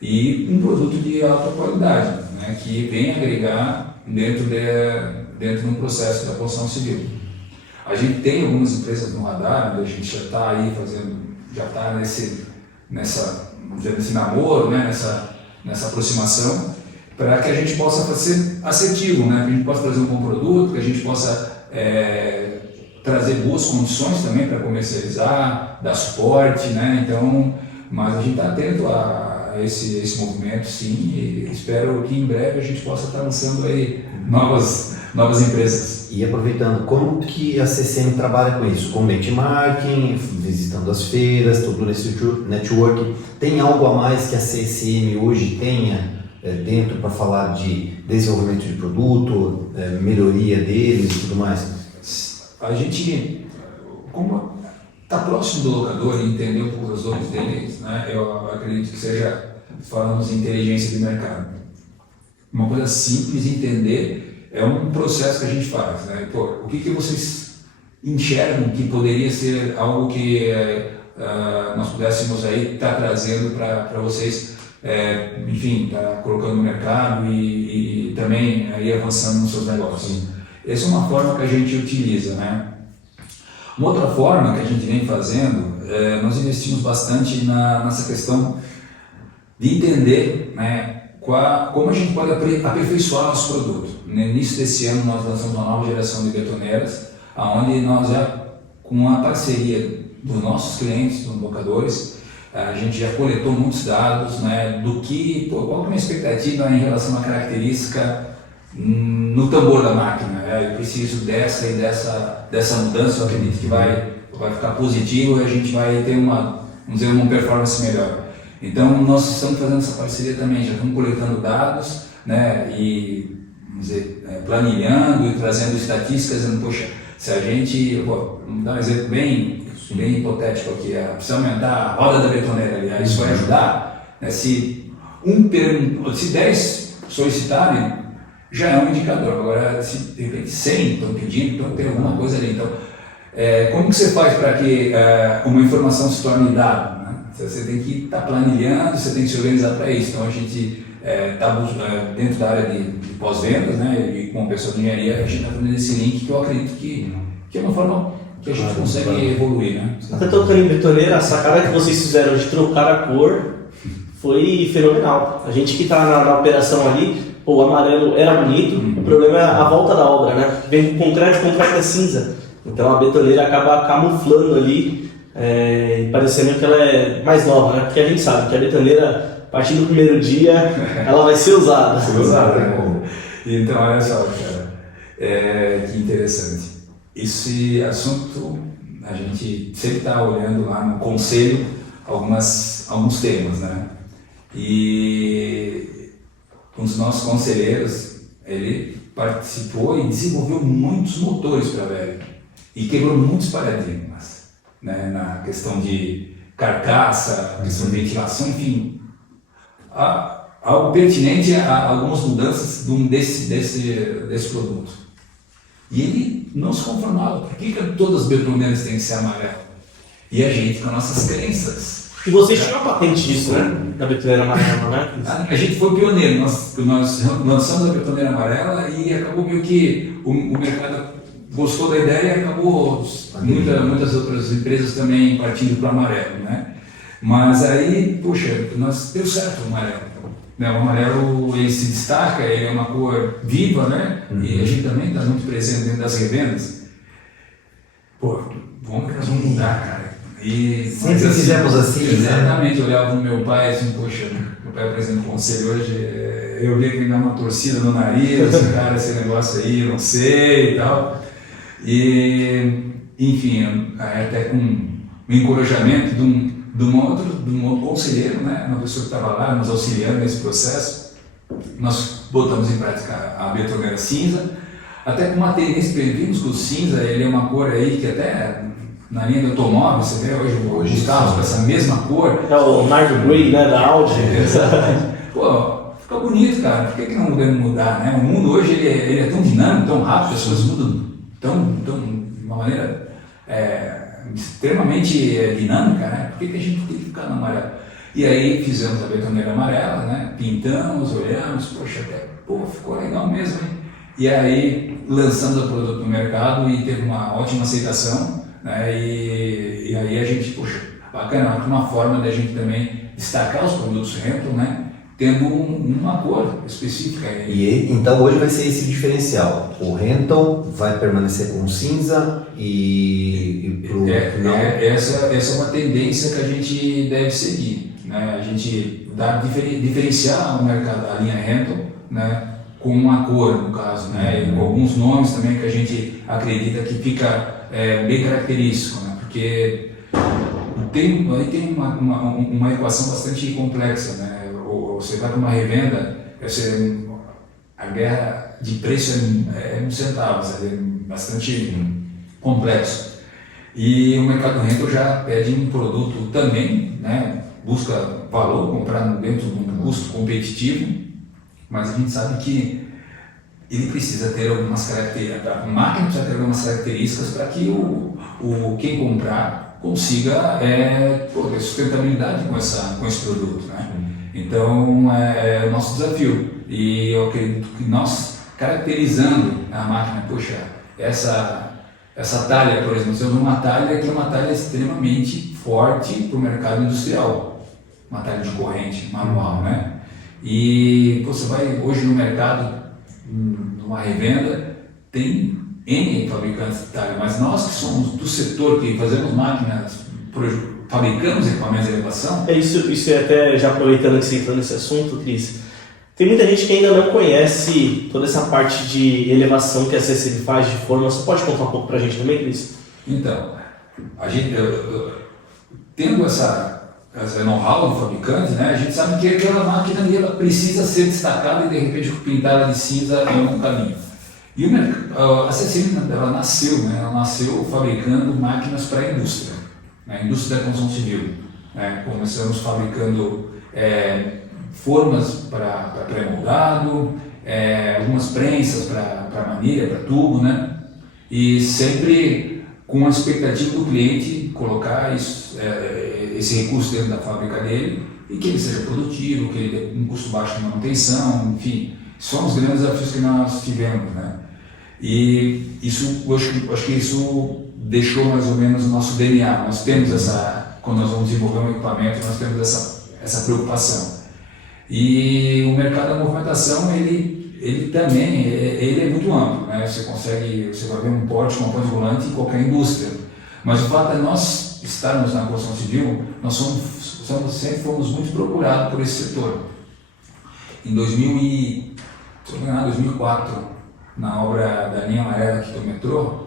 E um produto de alta qualidade, né? Que vem agregar dentro de um processo da construção civil. A gente tem algumas empresas no radar, onde a gente já está aí já está nesse namoro, né? nessa aproximação, para que a gente possa ser assertivo, né? Que a gente possa trazer um bom produto, que a gente possa trazer boas condições também para comercializar, dar suporte, né? Então, mas a gente está atento a esse movimento, sim, e espero que em breve a gente possa estar lançando aí novas empresas. E aproveitando, como que a CCM trabalha com isso? Com benchmarking, visitando as feiras, tudo nesse network. Tem algo a mais que a CCM hoje tenha dentro para falar de desenvolvimento de produto, melhoria deles e tudo mais? A gente, como está próximo do locador e entender um pouco das dores deles, né? Eu acredito que seja, falamos em inteligência de mercado. Uma coisa simples de entender, é um processo que a gente faz, né? Pô, o que vocês enxergam que poderia ser algo que nós pudéssemos aí estar trazendo para vocês, enfim, tá colocando no mercado e também aí avançando nos seus negócios. Essa é uma forma que a gente utiliza, né? Uma outra forma que a gente vem fazendo, nós investimos bastante nessa questão de entender, né, como a gente pode aperfeiçoar nosso produto. No início desse ano nós lançamos uma nova geração de betoneiras, onde nós já, com a parceria dos nossos clientes, dos locadores, a gente já coletou muitos dados, né, do que, qual que é a minha expectativa em relação à característica no tambor da máquina. Eu preciso dessa e dessa mudança, eu acredito que vai ficar positivo e a gente vai ter uma performance melhor. Então nós estamos fazendo essa parceria também, já estamos coletando dados, né, e vamos dizer, planilhando e trazendo estatísticas, dizendo, poxa, se a gente, vamos dar um exemplo bem hipotético aqui, precisa aumentar a roda da betoneira ali, isso vai ajudar, né, se 10 solicitarem, já é um indicador. Agora, se de repente 100 estão pedindo, então tem alguma coisa ali. Então, como que você faz para que uma informação se torne dado? Né? Você tem que estar planilhando, você tem que se organizar para isso. Então, a gente está dentro da área de pós-vendas, né? E com a pessoa de engenharia, a gente está fazendo esse link que eu acredito que é uma forma que a gente consegue evoluir. Né? Até tocando em betoneira, a sacada que vocês fizeram de trocar a cor foi fenomenal. A gente que está na operação ali, o amarelo era bonito, o problema é a volta da obra, né? Vem com concreto é cinza. Então a betoneira acaba camuflando ali, parecendo que ela é mais nova, né? Porque a gente sabe que a betoneira, a partir do primeiro dia, ela vai ser usada. Né? Então, olha só, cara, que interessante. Esse assunto, a gente sempre está olhando lá no conselho alguns temas, né? E um dos nossos conselheiros, ele participou e desenvolveu muitos motores para a VEG e quebrou muitos paradigmas, né, na questão de carcaça, questão de ventilação, enfim, algo pertinente a algumas mudanças desse produto. E ele não se conformava. Por que todas as betoneiras têm que ser amarelas? E a gente, com nossas crenças. E vocês tinham a patente disso, né? Da betoneira amarela, né? A gente foi pioneiro, nós lançamos a betoneira amarela e acabou meio que o mercado gostou da ideia e acabou muitas outras empresas também partindo para o amarelo, né? Mas aí, poxa, deu certo o amarelo. Né? O amarelo, ele se destaca, ele é uma cor viva, né? E a gente também está muito presente dentro das revendas. Pô, vamos mudar, cara. E sempre fizemos assim, exatamente, né? Eu olhava no meu pai assim, poxa, meu pai é presidente do conselho hoje, eu vi que ele dá uma torcida no nariz, cara, esse negócio aí, não sei e tal. E, enfim, até com o encorajamento de um outro conselheiro, né? Uma pessoa que estava lá nos auxiliando nesse processo, nós botamos em prática a betoneira cinza, até com uma tendência, vimos que o cinza ele é uma cor aí que até na linha do automóvel, você vê hoje os carros com essa mesma cor. É o Nardo Grey, né, da Audi. Exatamente. Pô, fica bonito, cara. Por que não podemos mudar, né? O mundo hoje ele é tão dinâmico, tão rápido, as coisas mudam de uma maneira extremamente dinâmica, né? Por que a gente tem que ficar na amarela? E aí fizemos a betoneira amarela, né? Pintamos, olhamos, poxa, ficou legal mesmo, hein? E aí lançamos o produto no mercado e teve uma ótima aceitação, né? E aí a gente, poxa, bacana, uma forma da gente também destacar os produtos Renton, né? Tendo uma cor específica. E então hoje vai ser esse diferencial. O Renton vai permanecer com cinza essa é uma tendência que a gente deve seguir, né? A gente diferenciar o mercado, a linha Renton, né? Com uma cor, no caso, né? E com alguns nomes também que a gente acredita que fica bem característico, né? Porque tem uma equação bastante complexa, né? Você vai para uma revenda, a guerra de preço é uns centavos, é bastante complexo. E o mercado Renton já pede um produto também, né? Busca valor, comprar dentro de um custo competitivo, mas a gente sabe que ele precisa ter algumas características, a máquina precisa ter algumas características para que quem comprar consiga ter sustentabilidade com esse produto, né? Então é o nosso desafio, e eu acredito que nós, caracterizando a máquina, poxa, essa talha, por exemplo, temos uma talha que é uma talha extremamente forte para o mercado industrial, uma talha de corrente manual, né? E você vai hoje no mercado, numa revenda, tem N fabricantes de talha, mas nós que somos do setor, que fazemos máquinas, fabricamos equipamentos de elevação. Isso é até, já aproveitando que você entrou nesse assunto, Cris, tem muita gente que ainda não conhece toda essa parte de elevação que a CSN faz de forma. Você pode contar um pouco pra gente também, Cris? Então, a gente, tendo essa know-how do fabricante, né, a gente sabe que aquela máquina ali, ela precisa ser destacada e de repente pintada de cinza é um caminho. E a CSN, ela nasceu fabricando máquinas para a indústria, né, indústria da construção civil, né. Começamos fabricando formas para pré-moldado, algumas prensas para manilha, para tubo, né, e sempre com a expectativa do cliente colocar esse recurso dentro da fábrica dele e que ele seja produtivo, que ele tenha um custo baixo de manutenção, enfim, são os grandes desafios que nós tivemos, né? E isso, eu acho que isso deixou mais ou menos o nosso DNA. Nós temos quando nós vamos desenvolver um equipamento, nós temos essa preocupação. E o mercado da movimentação, ele também é muito amplo, né? Você vai ver um porte, uma ponte volante em qualquer indústria. Mas o fato é nós estarmos na construção civil, nós sempre fomos muito procurados por esse setor. Em 2004, na obra da linha amarela aqui do metrô,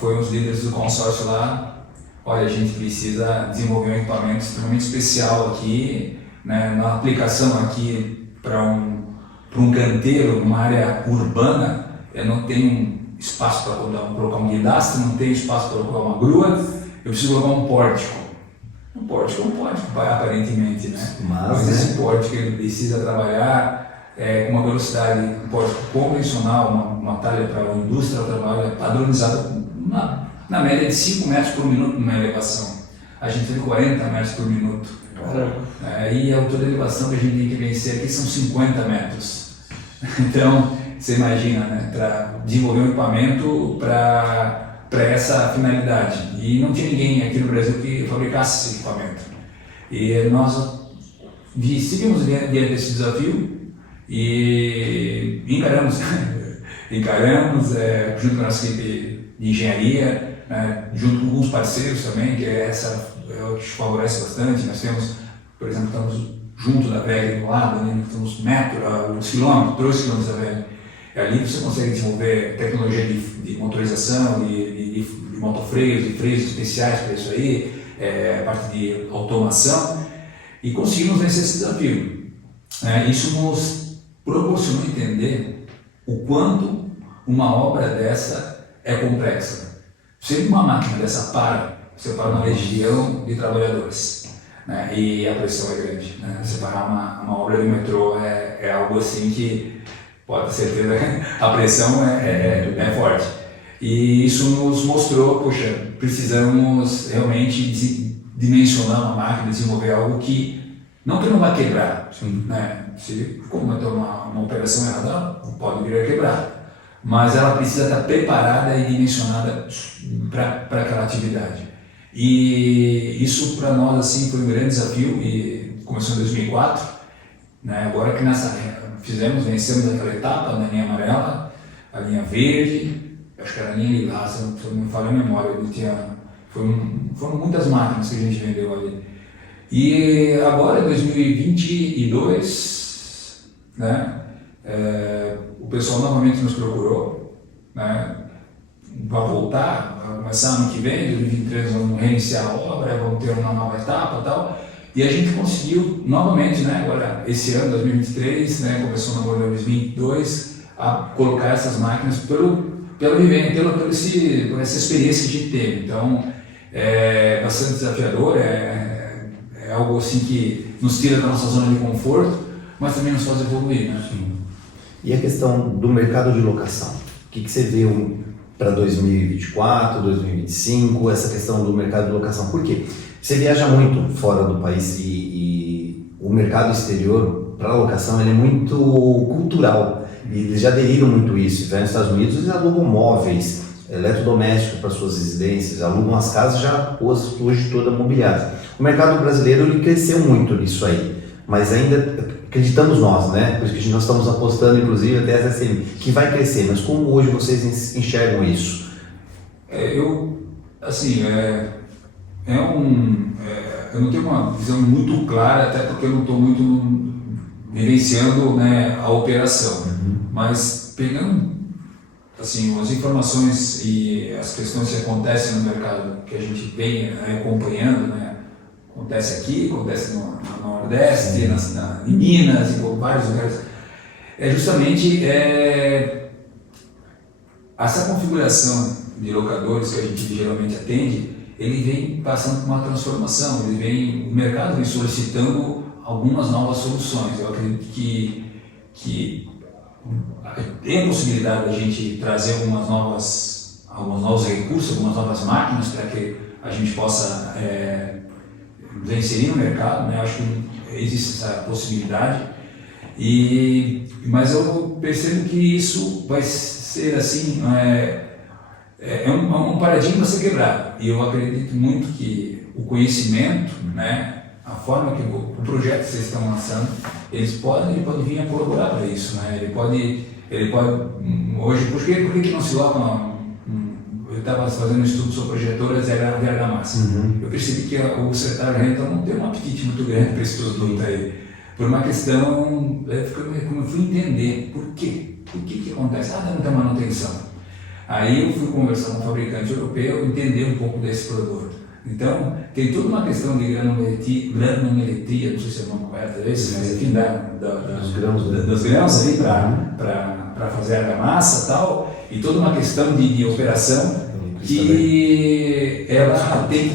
foi um dos líderes do consórcio lá: olha, a gente precisa desenvolver um equipamento extremamente especial aqui, né, na aplicação aqui para um canteiro, numa área urbana, não tem espaço para colocar um guidastre, não tem espaço para colocar uma grua, eu preciso colocar um pórtico. Um pórtico é um pórtico, aparentemente, né? Mas esse pórtico ele precisa trabalhar com uma velocidade, um pórtico convencional, uma talha para a indústria, trabalha padronizada na média de 5 metros por minuto numa elevação. A gente tem 40 metros por minuto. E a altura de elevação que a gente tem que vencer aqui são 50 metros. Então, você imagina, né, para desenvolver um equipamento para essa finalidade. E não tinha ninguém aqui no Brasil que fabricasse esse equipamento. E nós seguimos diante desse desafio e encaramos junto com a nossa equipe de engenharia, né, junto com alguns parceiros também, que que favorece bastante. Nós temos, por exemplo, estamos junto da VEG do lado, né, estamos 2 quilômetros da VEG. Ali você consegue desenvolver tecnologia de motorização, de motofreios, de freios especiais para isso aí, parte de automação, e conseguimos vencer esse desafio. Isso nos proporcionou entender o quanto uma obra dessa é complexa. Se uma máquina dessa você para uma legião de trabalhadores. né? E a pressão é grande, né? Separar uma obra de metrô é algo assim que, pode ter certeza, a pressão é forte. E isso nos mostrou, poxa, precisamos realmente dimensionar uma máquina, desenvolver algo que não vai quebrar, né? Se cometer uma operação errada, pode vir a quebrar, mas ela precisa estar preparada e dimensionada para aquela atividade. E isso para nós assim foi um grande desafio e começou em 2004, né? Agora que vencemos aquela etapa na linha amarela, a linha verde, acho que era a linha lilás, se não me falha a memória, foram muitas máquinas que a gente vendeu ali. E agora, em 2022, né, o pessoal novamente nos procurou, né, para voltar, vai começar ano que vem, 2023 vamos reiniciar a obra, vamos ter uma nova etapa e tal. E a gente conseguiu novamente, né, agora esse ano, 2023, né, começou no ano 2022, a colocar essas máquinas pela vivência, por essa experiência que a gente teve. Então, é bastante desafiador, é algo assim que nos tira da nossa zona de conforto, mas também nos faz evoluir, né? Sim. E a questão do mercado de locação? O que você vê para 2024, 2025, essa questão do mercado de locação? Por quê? Você viaja muito fora do país e o mercado exterior para locação ele é muito cultural. E eles já aderiram muito isso. Nos Estados Unidos eles alugam móveis, eletrodomésticos para suas residências, alugam as casas já hoje toda mobiliadas. O mercado brasileiro ele cresceu muito nisso aí, mas ainda acreditamos nós, né? Por isso que nós estamos apostando, inclusive, até a SSM, que vai crescer. Mas como hoje vocês enxergam isso? Eu não tenho uma visão muito clara, até porque eu não estou muito vivenciando, né, a operação. Mas pegando assim, as informações e as questões que acontecem no mercado, que a gente vem acompanhando, né? Acontece aqui, acontece no Nordeste, em Minas, em vários lugares, é justamente essa configuração de locadores que a gente geralmente atende, ele vem passando por uma transformação, o mercado vem solicitando algumas novas soluções. Eu acredito que tem a possibilidade de a gente trazer alguns novos recursos, algumas novas máquinas para que a gente possa inserir no mercado, né? Eu acho que existe essa possibilidade, mas eu percebo que isso vai ser assim, um paradigma a ser quebrado, e eu acredito muito que o conhecimento, né, a forma que o projeto que vocês estão lançando, ele pode vir a colaborar para isso, né? Ele pode hoje, por que não se coloca eu estava fazendo um estudo sobre projetoras de argamassa. Eu percebi que o secretário Rental não tem um apetite muito grande para esse produto aí, por uma questão, como eu fui entender por quê, o que acontece, não tem manutenção. Aí eu fui conversar com um fabricante europeu, entender um pouco desse produto. Então, tem toda uma questão de granulometria, não sei se é o nome correto, mas enfim, dos grãos ali para fazer a argamassa e tal, e toda uma questão de operação que ela tem que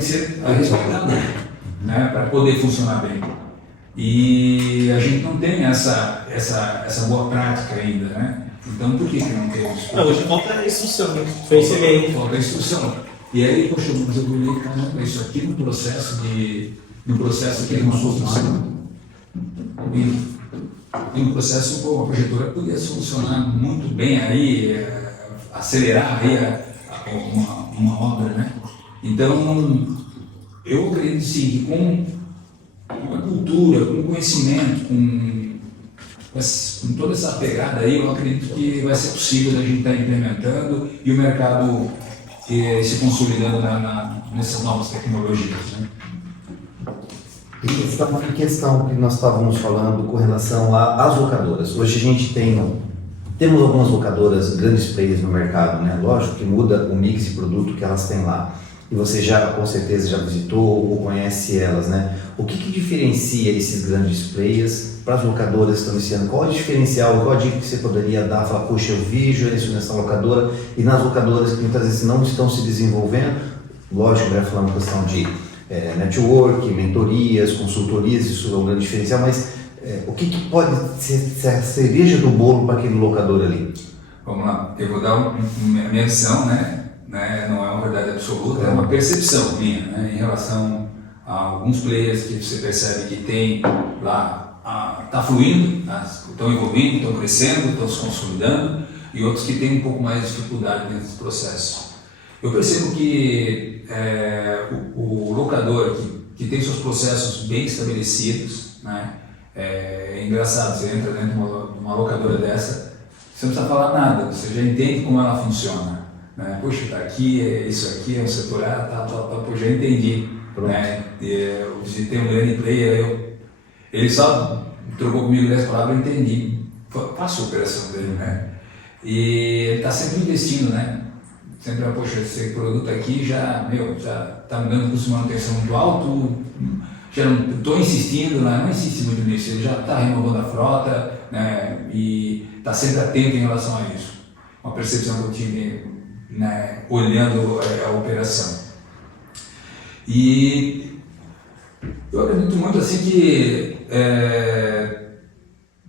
ser respeitada, né, para poder funcionar bem. E a gente não tem essa boa prática ainda, né? Então, por que não temos? Hoje falta instrução, né? Conhecimento. Falta instrução. E aí, poxa, mas eu olhei, caramba, isso aqui no processo aqui de uma construção, e no processo, a projetora podia solucionar muito bem aí, acelerar aí uma obra, né? Então, eu acredito sim que com a cultura, com o conhecimento, com toda essa pegada aí, eu acredito que vai ser possível a gente estar implementando e o mercado se consolidando nessas novas tecnologias, né? E questão que nós estávamos falando com relação às locadoras. Hoje a gente temos algumas locadoras, grandes players no mercado, né? Lógico que muda o mix de produto que elas têm lá. E você com certeza já visitou ou conhece elas, né? O que diferencia esses grandes players para as locadoras que estão iniciando? Qual é o diferencial, qual a dica que você poderia dar? Falar, poxa, eu vejo isso nessa locadora, e nas locadoras que muitas vezes não estão se desenvolvendo, lógico, né, falando questão de network, mentorias, consultorias, isso é um grande diferencial, mas o que pode ser a cereja do bolo para aquele locador ali? Vamos lá, eu vou dar a minha visão, né? Não é uma verdade absoluta, é uma percepção minha, né? Em relação a alguns players que você percebe que tem lá, está fluindo, estão evoluindo, estão crescendo, estão se consolidando, e outros que têm um pouco mais de dificuldade nesse processo. Eu percebo que o locador que tem seus processos bem estabelecidos, né? É engraçado, você entra dentro de uma locadora dessa, você não precisa falar nada, você já entende como ela funciona. Né? Puxa, tá aqui, isso aqui é um setor A, pô, já entendi. Né? Eu visitei um grande player, ele só trocou comigo 10 palavras, eu entendi. Faço a operação dele, né? E ele está sempre investindo, né? Sempre, poxa, esse produto aqui já está me dando custo de manutenção muito alto, já não estou insistindo, não insisto muito nisso, ele já está renovando a frota, né? E está sempre atento em relação a isso. Uma percepção que eu tive, né, olhando a operação. E eu acredito muito assim que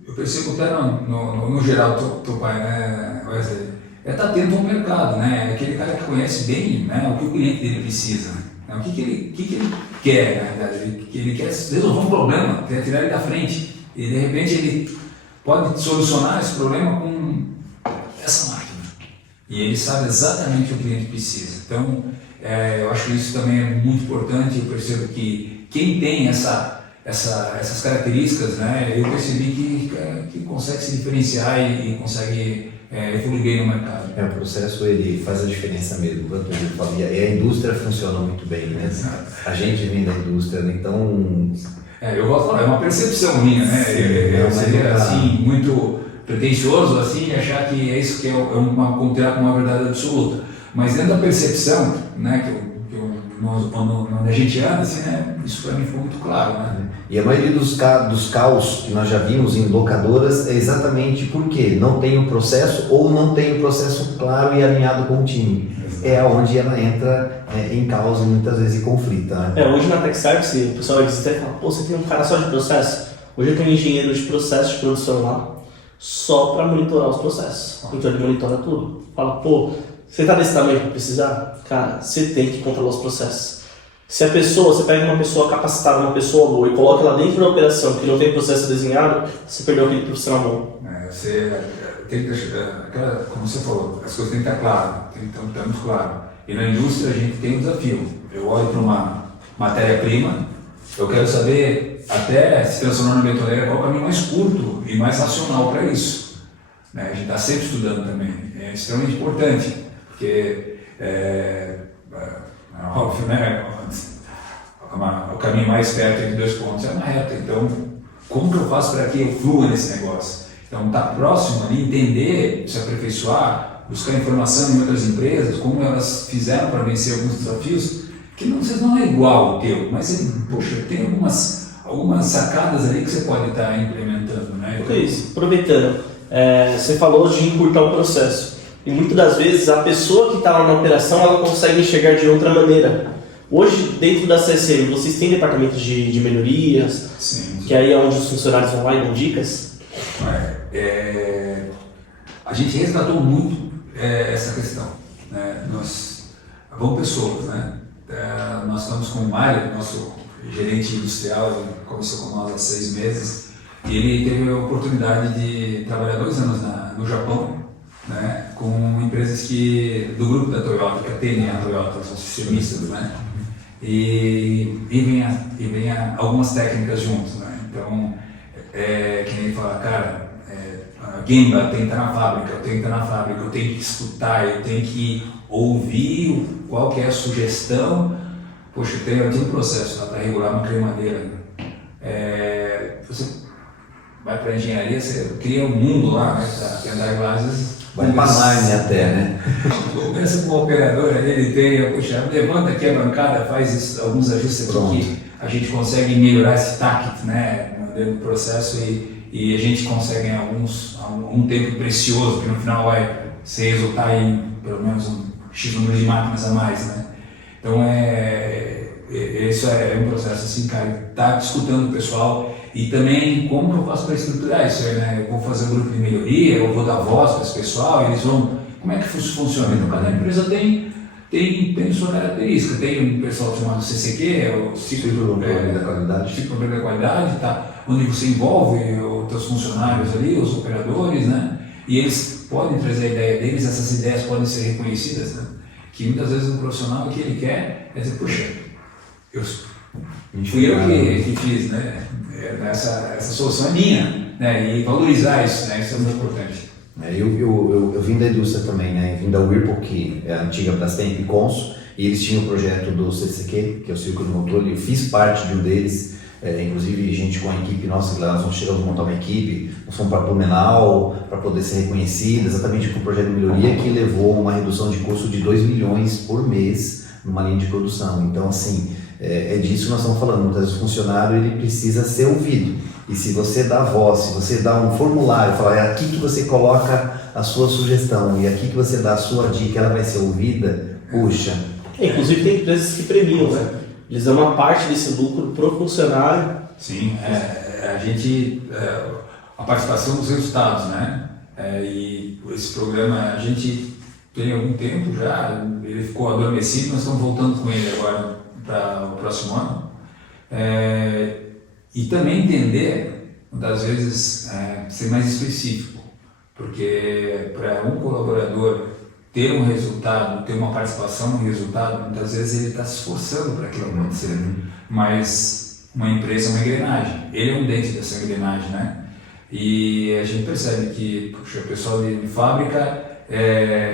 eu percebo até no geral teu pai, né, Wesley, estar atento ao mercado, né? Aquele cara que conhece bem, né, o que o cliente dele precisa, né? O que ele quer, na verdade. Ele quer resolver um problema, quer tirar ele da frente, e de repente ele pode solucionar esse problema com essa máquina, e ele sabe exatamente o que o cliente precisa. Então, eu acho que isso também é muito importante. Eu percebo que quem tem essas características, né, eu percebi que consegue se diferenciar e consegue evoluir bem no mercado. O processo ele faz a diferença mesmo, quanto ele fala, e a indústria funciona muito bem, né? Exato. A gente vem da indústria, né? Então... eu gosto de falar, é uma percepção minha, né? Eu seria assim, muito pretensioso assim, achar que é isso que é uma verdade absoluta. Mas dentro da percepção, né, onde a gente anda, assim, né, isso para mim ficou muito claro, né? E a maioria dos caos que nós já vimos em locadoras é exatamente porque não tem o processo ou não tem o processo claro e alinhado com o time. Exato. É onde ela entra em caos e muitas vezes em conflito, né? Hoje na Tech Service, o pessoal vai visitar e fala, pô, você tem um cara só de processo? Hoje eu tenho um engenheiro de processo de produção lá, só para monitorar os processos. Então ele monitora tudo. Fala, pô, você está desse tamanho para precisar? Cara, você tem que controlar os processos. Se você pega uma pessoa capacitada, uma pessoa boa e coloca ela dentro da operação que não tem processo desenhado, você perdeu aquele profissional bom. Você tem que deixar, como você falou, as coisas têm que estar claras, tem que estar muito claro. E na indústria a gente tem um desafio. Eu olho para uma matéria-prima, eu quero saber, até se transformar na betoneira, qual é o caminho mais curto e mais racional para isso. A gente está sempre estudando também, é extremamente importante, porque óbvio, né? O caminho mais perto entre dois pontos é uma reta. Então, como que eu faço para que eu flua nesse negócio? Então, estar próximo ali, entender, se aperfeiçoar, buscar informação em outras empresas, como elas fizeram para vencer alguns desafios, que não é igual ao teu, mas, poxa, tem algumas sacadas ali que você pode estar implementando, né? Então, isso, aproveitando, você falou de encurtar o processo. E muitas das vezes a pessoa que está lá na operação, ela consegue enxergar de outra maneira. Hoje, dentro da CSM, vocês têm departamentos de melhorias? Sim. Que aí é onde os funcionários vão lá e dão dicas? A gente resgatou muito essa questão. Né? Nós vamos pessoas, né? Nós estamos com o Mário, nosso gerente industrial, ele começou com nós há 6 meses, e ele teve a oportunidade de trabalhar 2 anos no Japão, né, com empresas do grupo da Toyota, que atendem a Toyota, são sistemistas, né? E vem algumas técnicas juntos, né? Então, que nem ele fala, cara, a Gemba tem que estar na fábrica, eu tenho que estar na fábrica, eu tenho que escutar, eu tenho que ouvir qual que é a sugestão. Poxa, eu tenho um processo lá para regular uma cremadeira. Você vai para a engenharia, você cria um mundo lá, né? Para andar às vezes. Vai para Narnia até, né? Conversa com o operador, ele tem, puxa, levanta aqui a bancada, faz alguns ajustes aqui que a gente consegue melhorar esse tact, né, dentro do processo e a gente consegue em um tempo precioso, que no final vai se resultar em pelo menos um X número de máquinas a mais, né? Então Esse é um processo assim, cara, tá escutando o pessoal e também como eu faço para estruturar isso aí, né? Eu vou fazer um grupo de melhoria, eu vou dar voz para esse pessoal, eles vão, como é que isso funciona? Então cada empresa tem sua característica, tem um pessoal chamado CCQ, é o Ciclo da Qualidade. Ciclo da Qualidade, tá? Onde você envolve os teus funcionários ali, os operadores, né? E eles podem trazer a ideia deles, essas ideias podem ser reconhecidas, né? Que muitas vezes o profissional o que ele quer é dizer, puxa, fui eu que fiz, né? Essa solução é minha, né? E valorizar isso, né? Isso é muito importante. Eu vim da indústria também, né? Vim da Whirlpool, que é a antiga Brastemp e Consul, e eles tinham o projeto do CCQ, que é o Círculo de Controle, eu fiz parte de um deles, inclusive gente com a equipe nossa, que lá nós chegamos a montar uma equipe, nós fomos para Blumenau, para poder ser reconhecida, exatamente com o projeto de melhoria que levou a uma redução de custo de 2 milhões por mês numa linha de produção. Então, assim, é disso que nós estamos falando. Muitas vezes o funcionário ele precisa ser ouvido. E se você dá voz, se você dá um formulário, fala, é aqui que você coloca a sua sugestão e aqui que você dá a sua dica, ela vai ser ouvida, puxa. Inclusive tem empresas que premiam, né? Eles dão uma parte desse lucro pro funcionário. Sim, a participação dos resultados, né? E esse programa a gente tem algum tempo já, ele ficou adormecido, nós estamos voltando com ele agora para o próximo ano. E também entender, muitas vezes, ser mais específico, porque para um colaborador ter um resultado, ter uma participação no resultado, muitas vezes ele está se esforçando para aquilo acontecer, mas uma empresa é uma engrenagem, ele é um dente dessa engrenagem, né? E a gente percebe que puxa, o pessoal de fábrica,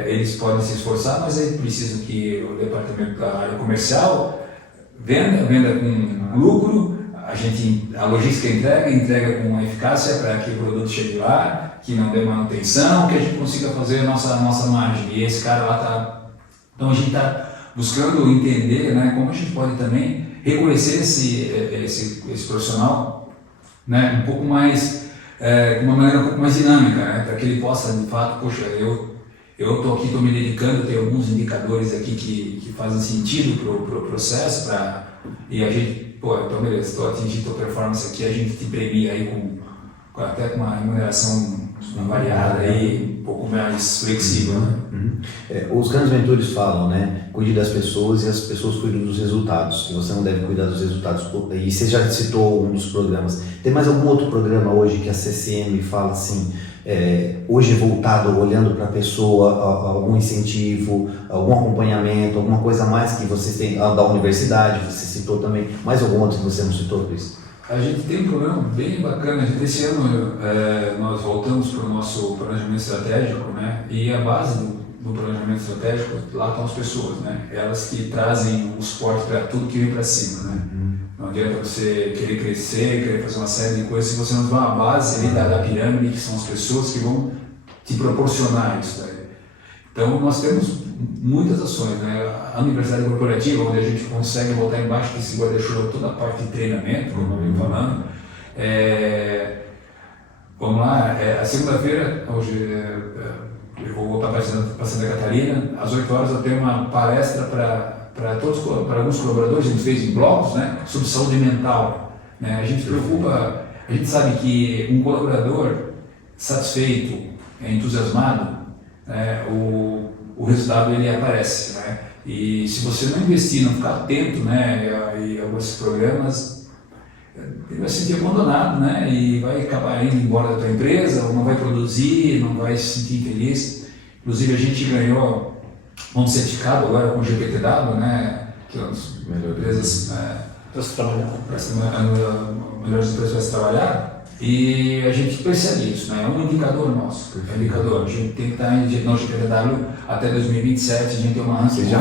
eles podem se esforçar, mas eles precisam que o departamento da área comercial venda com lucro, a logística entrega com eficácia para que o produto chegue lá, que não dê manutenção, que a gente consiga fazer a nossa margem. E esse cara lá está... Então a gente está buscando entender, né, como a gente pode também reconhecer esse profissional, né, um pouco mais, de uma maneira um pouco mais dinâmica, né, para que ele possa, de fato, poxa, eu estou aqui, estou me dedicando, tem alguns indicadores aqui que fazem sentido para o processo, e a gente, então beleza, estou atingindo a tua performance aqui, a gente te premia aí até com uma remuneração variada aí, um pouco mais flexível, né? Os grandes mentores falam, né? Cuide das pessoas e as pessoas cuidam dos resultados. E você não deve cuidar dos resultados. E você já citou um dos programas. Tem mais algum outro programa hoje que a CCM fala assim, hoje voltado, olhando para a pessoa, algum incentivo, algum acompanhamento, alguma coisa a mais que vocês têm, da universidade, você citou também, mais algum outro que você não citou, Cris? A gente tem um programa bem bacana. Esse ano nós voltamos para o nosso planejamento estratégico, né? E a base do planejamento estratégico, lá estão as pessoas, né? Elas que trazem o suporte para tudo que vem para cima, né? Não adianta você querer crescer, querer fazer uma série de coisas se você não tiver uma base ali da pirâmide, que são as pessoas que vão te proporcionar isso daí. Então nós temos muitas ações, né? A Universidade Corporativa, onde a gente consegue botar embaixo desse guarda-chuva toda a parte de treinamento, como eu venho falando. Vamos lá, a segunda-feira, hoje eu vou voltar para Santa Catarina, às 8 horas eu tenho uma palestra para alguns colaboradores, a gente fez em blocos, né, sobre saúde mental. Né? A gente preocupa, a gente sabe que um colaborador satisfeito, entusiasmado, o resultado ele aparece, né? E se você não investir, não ficar atento, né, a alguns programas, ele vai se sentir abandonado, né, e vai acabar indo embora da tua empresa, ou não vai produzir, não vai se sentir feliz. Inclusive a gente ganhou um certificado agora com o GPTW, né, que é uma das melhores empresas Para se trabalhar. Melhores empresas para se trabalhar. E a gente percebe isso, né? É um indicador nosso, é um indicador. A gente tem que estar no GPTW até 2027, a gente tem uma Vocês já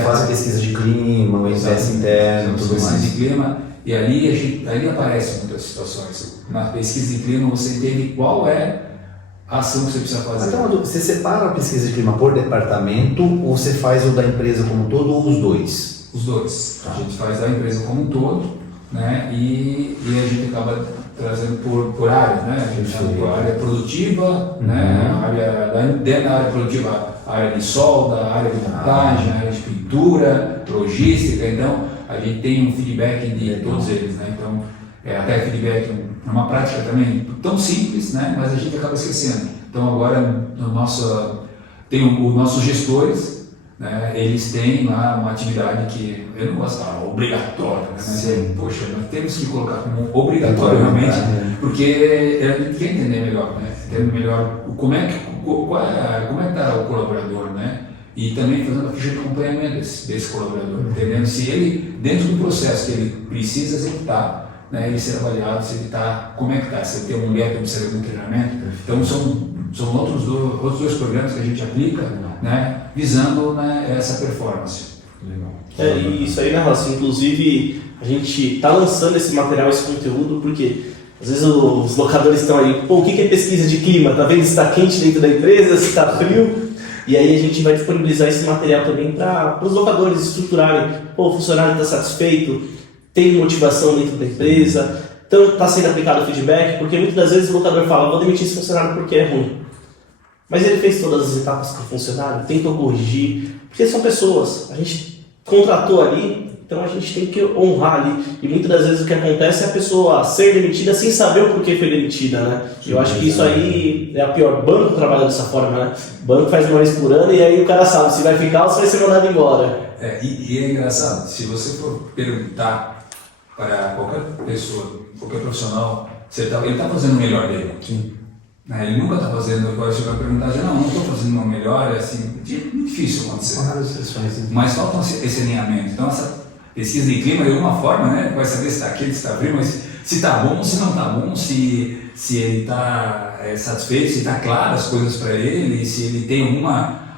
fazem pesquisa de clima, o INPS interno, tudo mais. Pesquisa de clima, e ali aparecem muitas situações. Na pesquisa de clima você entende qual é a ação que você precisa fazer. Então, você separa a pesquisa de clima por departamento ou você faz o da empresa como um todo ou os dois? Os dois. A gente faz da empresa como um todo, né? E a gente acaba trazendo por áreas, né? A gente chama por área produtiva, né? Dentro da área produtiva, a área de solda, a área de montagem, a área de pintura, logística. Então, a gente tem um feedback de todos eles, né? Então, até feedback é uma prática também tão simples, né? Mas a gente acaba esquecendo. Então agora tem os nossos gestores, né? Eles têm lá uma atividade que eu não gosto de falar obrigatória, né? Mas poxa, nós temos que colocar como obrigatório realmente, porque a gente quer entender melhor, né? Entender melhor como é que está o colaborador, né? E também fazendo a ficha de acompanhamento desse colaborador, entendendo se ele, dentro do processo que ele precisa executar, né, ele ser avaliado, se ele está, como é que está, se ele tem um gap observando o treinamento. Então são outros dois programas que a gente aplica, né, visando, né, essa performance. Legal. E isso aí, né, Rossi? Inclusive, a gente está lançando esse material, esse conteúdo, porque às vezes os locadores estão aí, pô, o que é pesquisa de clima? Tá vendo se está quente dentro da empresa, se está frio? E aí a gente vai disponibilizar esse material também para os locadores estruturarem, pô, o funcionário está satisfeito, tem motivação dentro da empresa, então está sendo aplicado o feedback, porque muitas das vezes o locador fala, vou demitir esse funcionário porque é ruim. Mas ele fez todas as etapas com o funcionário, tentou corrigir, porque são pessoas, a gente contratou ali, então a gente tem que honrar ali. E muitas das vezes o que acontece é a pessoa ser demitida sem saber o porquê foi demitida, né? Eu acho que isso aí é a pior. Banco trabalha dessa forma, né? Banco faz uma vez por ano e aí o cara sabe se vai ficar ou se vai ser mandado embora. E é engraçado, se você for perguntar para qualquer pessoa, qualquer profissional, ele está fazendo o melhor dele. Sim. Ele nunca está fazendo, você vai perguntar, não estou fazendo o meu melhor, é assim, muito difícil acontecer. Mas falta esse alinhamento. Então, essa pesquisa de clima, de alguma forma, né, vai saber se está quente, se está frio, mas se está bom, se não está bom, se ele está satisfeito, se está claro as coisas para ele, se ele tem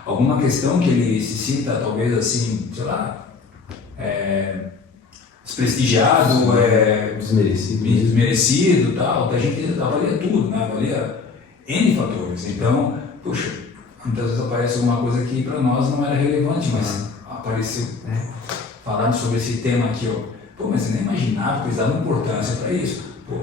alguma questão que ele se sinta, talvez, assim, sei lá, desprestigiado, desmerecido, tal. A gente avalia tudo, né? Avalia N fatores. Então, puxa, muitas vezes aparece alguma coisa que para nós não era relevante, mas apareceu, falando sobre esse tema aqui, ó. Pô, mas eu nem imaginava que eles davam importância para isso. Pô,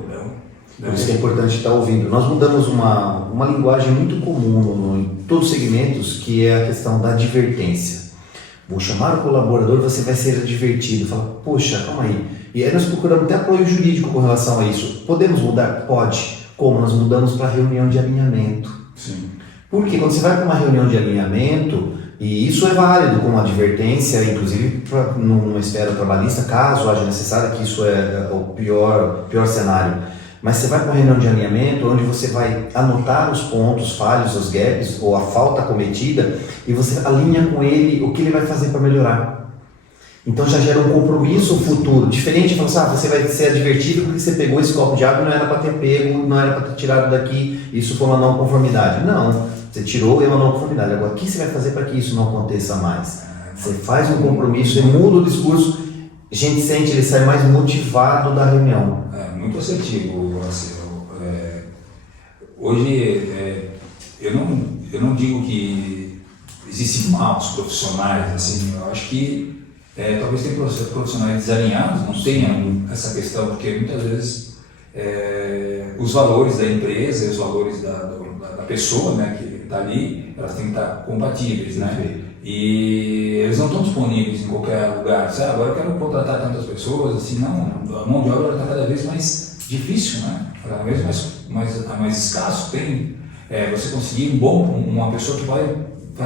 Por isso que é importante estar ouvindo. Nós mudamos uma linguagem muito comum em todos os segmentos, que é a questão da advertência. Vou chamar o colaborador, você vai ser advertido. Fala, poxa, calma aí. E aí nós procuramos até apoio jurídico com relação a isso. Podemos mudar? Pode. Como? Nós mudamos para reunião de alinhamento. Sim. Porque quando você vai para uma reunião de alinhamento, e isso é válido como advertência, inclusive numa esfera trabalhista, caso haja necessário, que isso é o pior cenário. Mas você vai para uma reunião de alinhamento, onde você vai anotar os pontos falhos, os gaps, ou a falta cometida, e você alinha com ele o que ele vai fazer para melhorar. Então já gera um compromisso futuro, diferente de falar assim, você vai ser advertido porque você pegou esse copo de água e não era para ter pego, não era para ter tirado daqui, isso foi uma não conformidade. Não, você tirou e é uma não conformidade. Agora, o que você vai fazer para que isso não aconteça mais? Você faz um compromisso e muda o discurso, a gente sente, ele sai mais motivado da reunião. Muito assertivo, assim, hoje eu não digo que existem maus profissionais, assim, eu acho que talvez tem profissionais desalinhados, não tenham essa questão, porque muitas vezes os valores da empresa e os valores da pessoa, né, que está ali, elas têm que estar compatíveis, né? E eles não estão disponíveis em qualquer lugar. Sabe? Agora eu quero contratar tantas pessoas, assim, não, a mão de obra está cada vez mais difícil, né? Cada vez mais escasso. Tem você conseguir uma pessoa que vai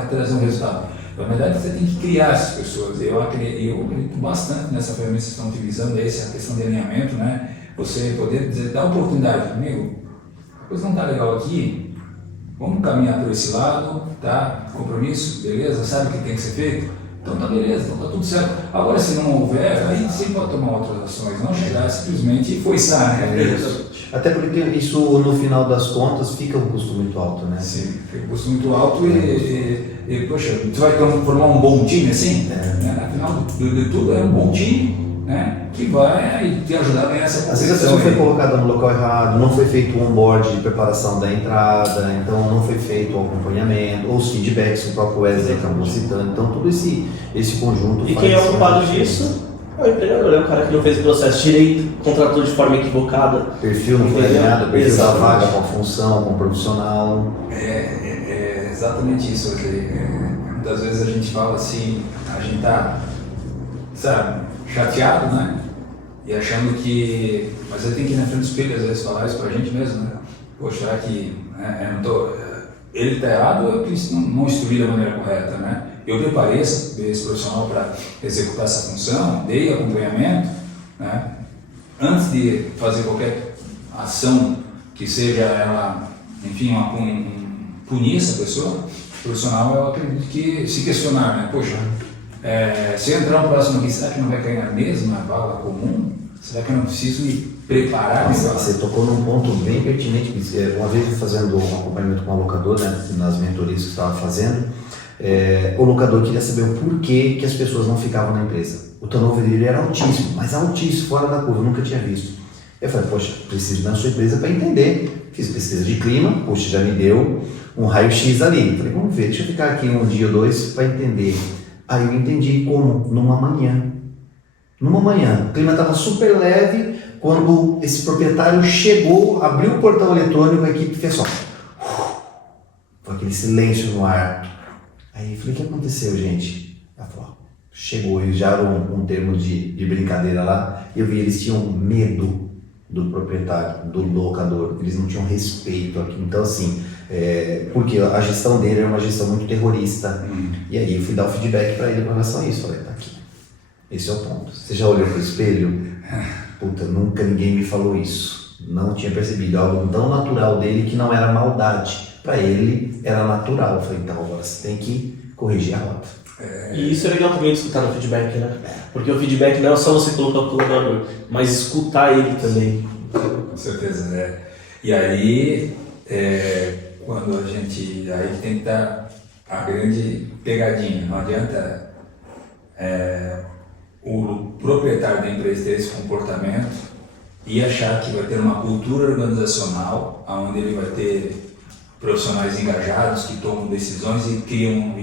trazer um resultado. Na verdade, você tem que criar essas pessoas. Eu acredito bastante nessa ferramenta que vocês estão utilizando, essa questão de alinhamento, né? Você poder dar oportunidade, amigo, a coisa não está legal aqui, vamos caminhar por esse lado, tá? Compromisso, beleza? Sabe o que tem que ser feito? Então tá beleza, então tá tudo certo. Agora, se não houver, aí você pode tomar outras ações, não chegar simplesmente e forçar, né? Até porque isso, no final das contas, fica um custo muito alto, né? Sim, fica um custo muito alto e poxa, você vai formar um bom time assim? Né? Afinal de tudo, é um bom time, né? Que vai te ajudar a ganhar essa posição. Às vezes a pessoa foi colocada no local errado, não foi feito o onboard de preparação da entrada, então não foi feito o acompanhamento, ou os feedbacks que o próprio Wesley acabou citando. Então todo esse conjunto e quem é o culpado disso é o empregador, é o cara que não fez o processo direito, contratou de forma equivocada. Perfil não foi alinhado, perfil da vaga com a função, com o profissional. É exatamente isso. Muitas vezes a gente fala assim, a gente tá, sabe, chateado, né? E achando que... Mas ele tem que ir na frente do espelho, às vezes, falar isso pra gente mesmo, né? Poxa, será que ele está errado ou eu não instruí da maneira correta, né? Eu preparei esse profissional para executar essa função, dei acompanhamento, né? Antes de fazer qualquer ação que seja ela, enfim, punir essa pessoa, o profissional, eu acredito que se questionar, né? Poxa, se eu entrar no próximo aqui, será que não vai cair na mesma vaga comum? Será que eu não preciso me preparar? Você tocou num ponto bem pertinente. Uma vez fazendo um acompanhamento com um locador, né, nas mentorias que eu estava fazendo, o locador queria saber o porquê que as pessoas não ficavam na empresa. O turnover dele era altíssimo, mas altíssimo, fora da curva, eu nunca tinha visto. Eu falei, poxa, preciso ir na sua empresa para entender. Fiz pesquisa de clima, poxa, já me deu um raio-x ali. Falei, vamos ver, deixa eu ficar aqui um dia ou dois para entender. Aí eu entendi como, numa manhã, o clima estava super leve, quando esse proprietário chegou, abriu o portão eletrônico, a equipe fez só. Foi aquele silêncio no ar. Aí eu falei, o que aconteceu, gente? Ela falou, chegou, eles já eram um termo de brincadeira lá, eu vi, eles tinham medo do proprietário, do locador, eles não tinham respeito aqui. Então assim, porque a gestão dele era uma gestão muito terrorista. E aí eu fui dar o feedback para ele com relação a isso. Falei, tá aqui, esse é o ponto. Você já olhou pro espelho? Puta, nunca ninguém me falou isso. Não tinha percebido algo tão natural dele que não era maldade. Para ele era natural. Eu falei, então agora você tem que corrigir a rota. E isso é legal também de escutar no feedback, né? Porque o feedback não é só você colocar o colaborador, mas escutar ele também. Com certeza, né? E aí, quando a gente... Aí tem que estar a grande pegadinha. Não adianta o proprietário da empresa ter esse comportamento e achar que vai ter uma cultura organizacional onde ele vai ter profissionais engajados que tomam decisões e criam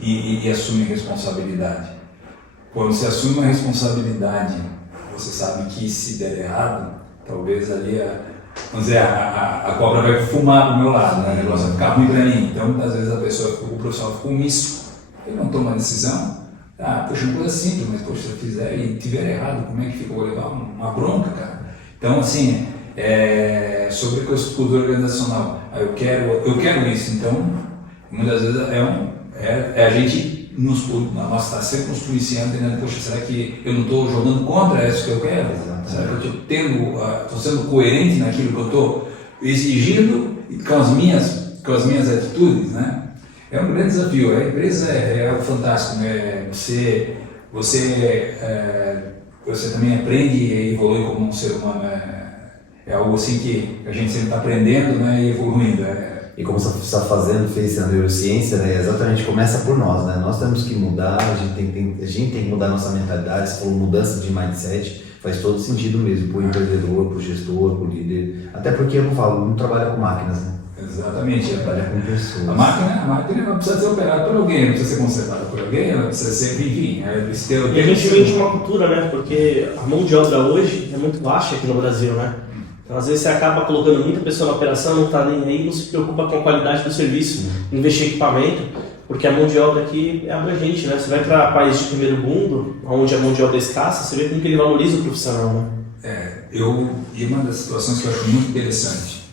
e assumem responsabilidade. Quando você assume uma responsabilidade, você sabe que se der errado, talvez ali vamos dizer, a cobra vai fumar do meu lado, né? O negócio vai ficar ruim para mim. Então, muitas vezes o profissional fica omisso, ele não toma decisão. Poxa, uma coisa simples, mas poxa, se eu fizer e tiver errado, como é que fica? Eu vou levar uma bronca, cara. Então, assim, sobre a cultura organizacional, eu quero isso. Então, muitas vezes a gente nós está sempre nos policiando, entendendo, poxa, será que eu não estou jogando contra isso que eu quero? Será que eu estou sendo coerente naquilo que eu estou exigindo com as minhas atitudes, né? É um grande desafio. A empresa é algo fantástico, né? Você também aprende e evolui como um ser humano. É algo assim que a gente sempre está aprendendo, né, e evoluindo. E como você está fez a neurociência, né, exatamente começa por nós, né? Nós temos que mudar, a gente tem que mudar nossa mentalidade. Você falou mudança de mindset, faz todo sentido mesmo, para o empreendedor, para o gestor, para o líder. Até porque eu não trabalho com máquinas, né? Exatamente. Trabalha com pessoas. A máquina não precisa ser operada por alguém, não precisa ser consertada por alguém, ela precisa ser, enfim, E a gente vem de uma cultura, né? Porque a mão de obra hoje é muito baixa aqui no Brasil, né? Então, às vezes você acaba colocando muita pessoa na operação, não está nem aí, não se preocupa com a qualidade do serviço, investir em equipamento, porque a mão de obra aqui é abrangente, né? Você vai para países de primeiro mundo, onde a mão de obra é escassa, você vê como que ele valoriza o profissional, né? E uma das situações que eu acho muito interessante,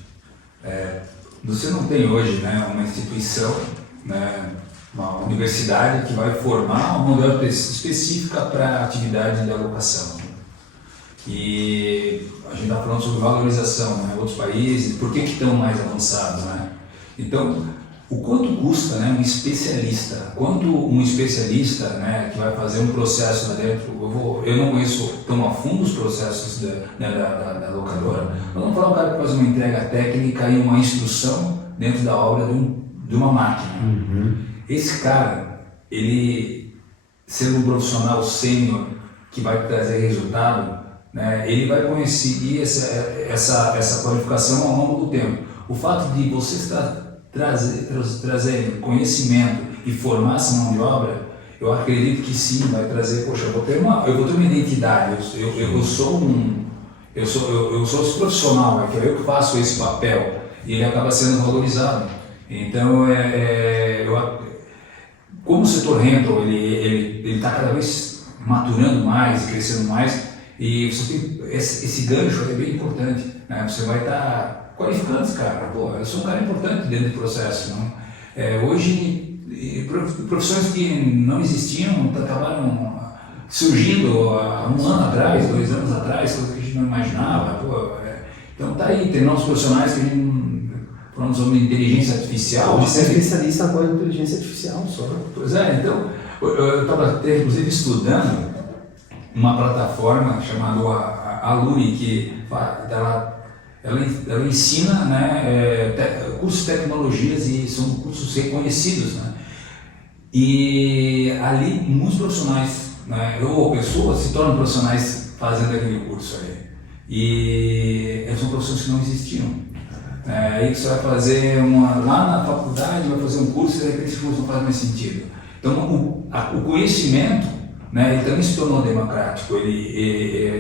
você não tem hoje, né, uma instituição, né, uma universidade que vai formar uma mão de obra específica para a atividade da locação. E a gente está falando sobre valorização, né, outros países, por que estão mais avançados, né? Então, o quanto custa, né, um especialista, né, que vai fazer um processo lá dentro, eu não conheço tão a fundo os processos da locadora, mas vamos falar um cara que faz uma entrega técnica e uma instrução dentro da obra de uma máquina. Esse cara, ele sendo um profissional sênior que vai trazer resultado, né, ele vai conseguir essa qualificação ao longo do tempo. O fato de você trazer conhecimento e formar essa mão de obra, eu acredito que sim, vai trazer, poxa, eu vou ter uma identidade, eu sou esse profissional, que é eu que faço esse papel, e ele acaba sendo valorizado. Então, como o setor rental, ele está cada vez maturando mais, crescendo mais, e você tem esse gancho é bem importante, né? Você vai estar qualificando esse cara. Pô, eu sou um cara importante dentro do processo, não? Hoje, profissões que não existiam acabaram surgindo há um ano atrás, 2 anos atrás, coisas que a gente não imaginava. Pô, então tá aí, tem novos profissionais que a gente falamos sobre inteligência artificial. Você é especialista agora em inteligência artificial só. Pois é, então eu estava até inclusive estudando uma plataforma chamada Aluri, que ela ensina, né, cursos de tecnologias e são cursos reconhecidos, né? E ali muitos profissionais, né, ou pessoas se tornam profissionais fazendo aquele curso ali. E são profissões que não existiam. Aí você vai fazer lá na faculdade, vai fazer um curso e de repente esse curso não faz mais sentido. Então o conhecimento, né, ele também se tornou democrático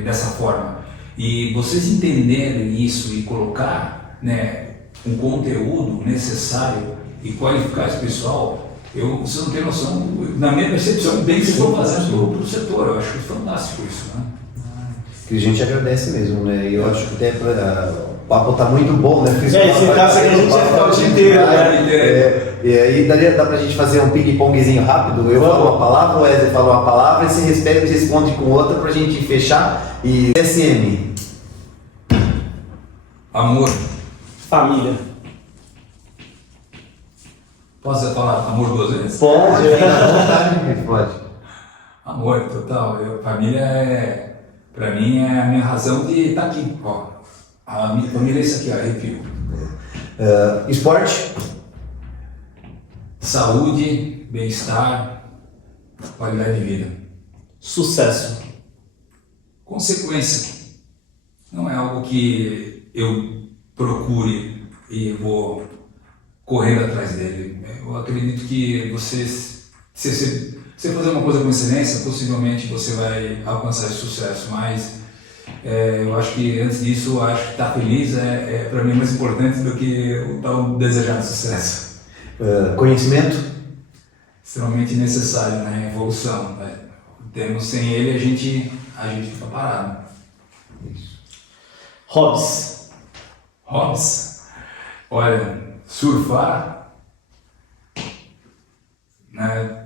dessa forma. E vocês entenderem isso e colocar, né, um conteúdo necessário e qualificar esse pessoal, vocês não têm noção, na minha percepção, bem que vocês estão fazendo para o setor. Eu acho fantástico isso, né? Que a gente agradece mesmo, né? E eu acho que até o papo tá muito bom, né? Esse caso aqui a gente vai ficar o dia inteiro, né? E aí dá pra gente fazer um ping-pongzinho rápido. Eu falo uma palavra, o Wesley fala uma palavra, e você responde com outra pra gente fechar. E SM. Amor. Família. Posso falar amor 2 vezes? Pode. Pode. Amor, total. Família pra mim é a minha razão de estar aqui. Ó, a minha família é isso aqui, ó, arrepio. Esporte. Saúde, bem-estar, qualidade de vida. Sucesso. Consequência. Não é algo que eu procure e vou correndo atrás dele. Eu acredito que se você fazer uma coisa com excelência, possivelmente você vai alcançar esse sucesso, mas eu acho que antes disso, acho que estar feliz para mim mais importante do que o tal desejado sucesso. Conhecimento. Extremamente necessário, né? Evolução. Né? Sem ele a gente fica parado. Isso. Hobbies. Hobbies? Olha, surfar, né?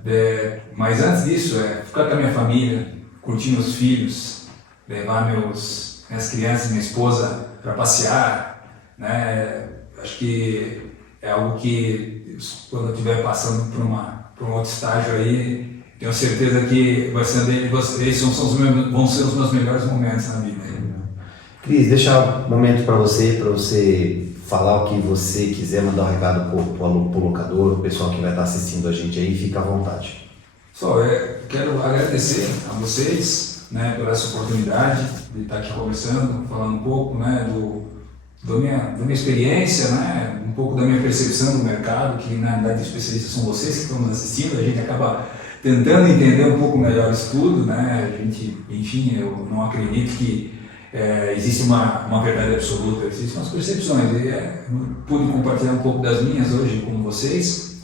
Mas antes disso ficar com a minha família, curtir meus filhos, levar minhas crianças, minha esposa para passear, né? Acho que é algo que quando eu estiver passando por um outro estágio aí, tenho certeza que esses vão ser os meus melhores momentos na vida. Cris, deixa um momento para você falar o que você quiser, mandar um recado pro locador, o pessoal que vai estar assistindo a gente aí, fica à vontade. Só, quero agradecer a vocês, né, por essa oportunidade de estar aqui conversando, falando um pouco, né, da minha experiência, né, um pouco da minha percepção do mercado, que na verdade os especialistas são vocês que estão nos assistindo, a gente acaba tentando entender um pouco melhor isso tudo, né, enfim, eu não acredito que existe uma verdade absoluta, existem umas percepções, e pude compartilhar um pouco das minhas hoje com vocês,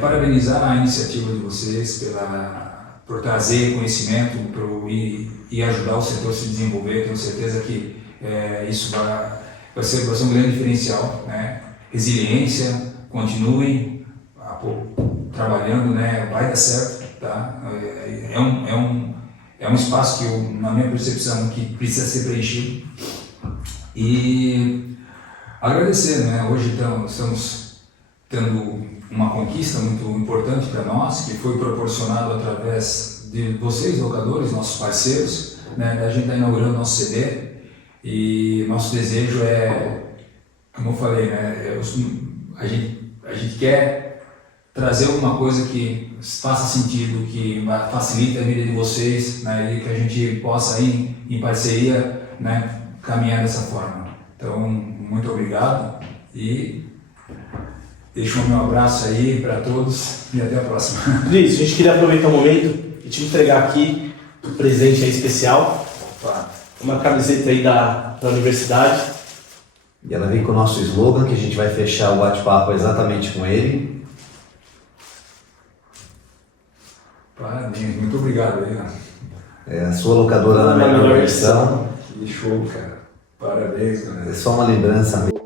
parabenizar a iniciativa de vocês por trazer conhecimento e ajudar o setor a se desenvolver. Tenho certeza que isso vai ser um grande diferencial, né? Resiliência, continuem trabalhando, né? Vai dar certo, tá? É um espaço que na minha percepção, que precisa ser preenchido. E agradecer, né? Hoje estamos tendo uma conquista muito importante para nós, que foi proporcionado através de vocês, locadores, nossos parceiros, né? A gente está inaugurando nosso CD e nosso desejo como eu falei, né? A gente quer trazer alguma coisa que faça sentido, que facilite a vida de vocês, né? E que a gente possa ir em parceria, né? Caminhar dessa forma. Então, muito obrigado e deixo o meu abraço aí para todos e até a próxima. Cris, a gente queria aproveitar o momento e te entregar aqui um presente aí especial. Opa. Uma camiseta aí da universidade. E ela vem com o nosso slogan, que a gente vai fechar o bate-papo exatamente com ele. Parabéns, muito obrigado aí, a sua locadora na melhor versão. Que show, cara. Parabéns, galera. É só uma lembrança mesmo.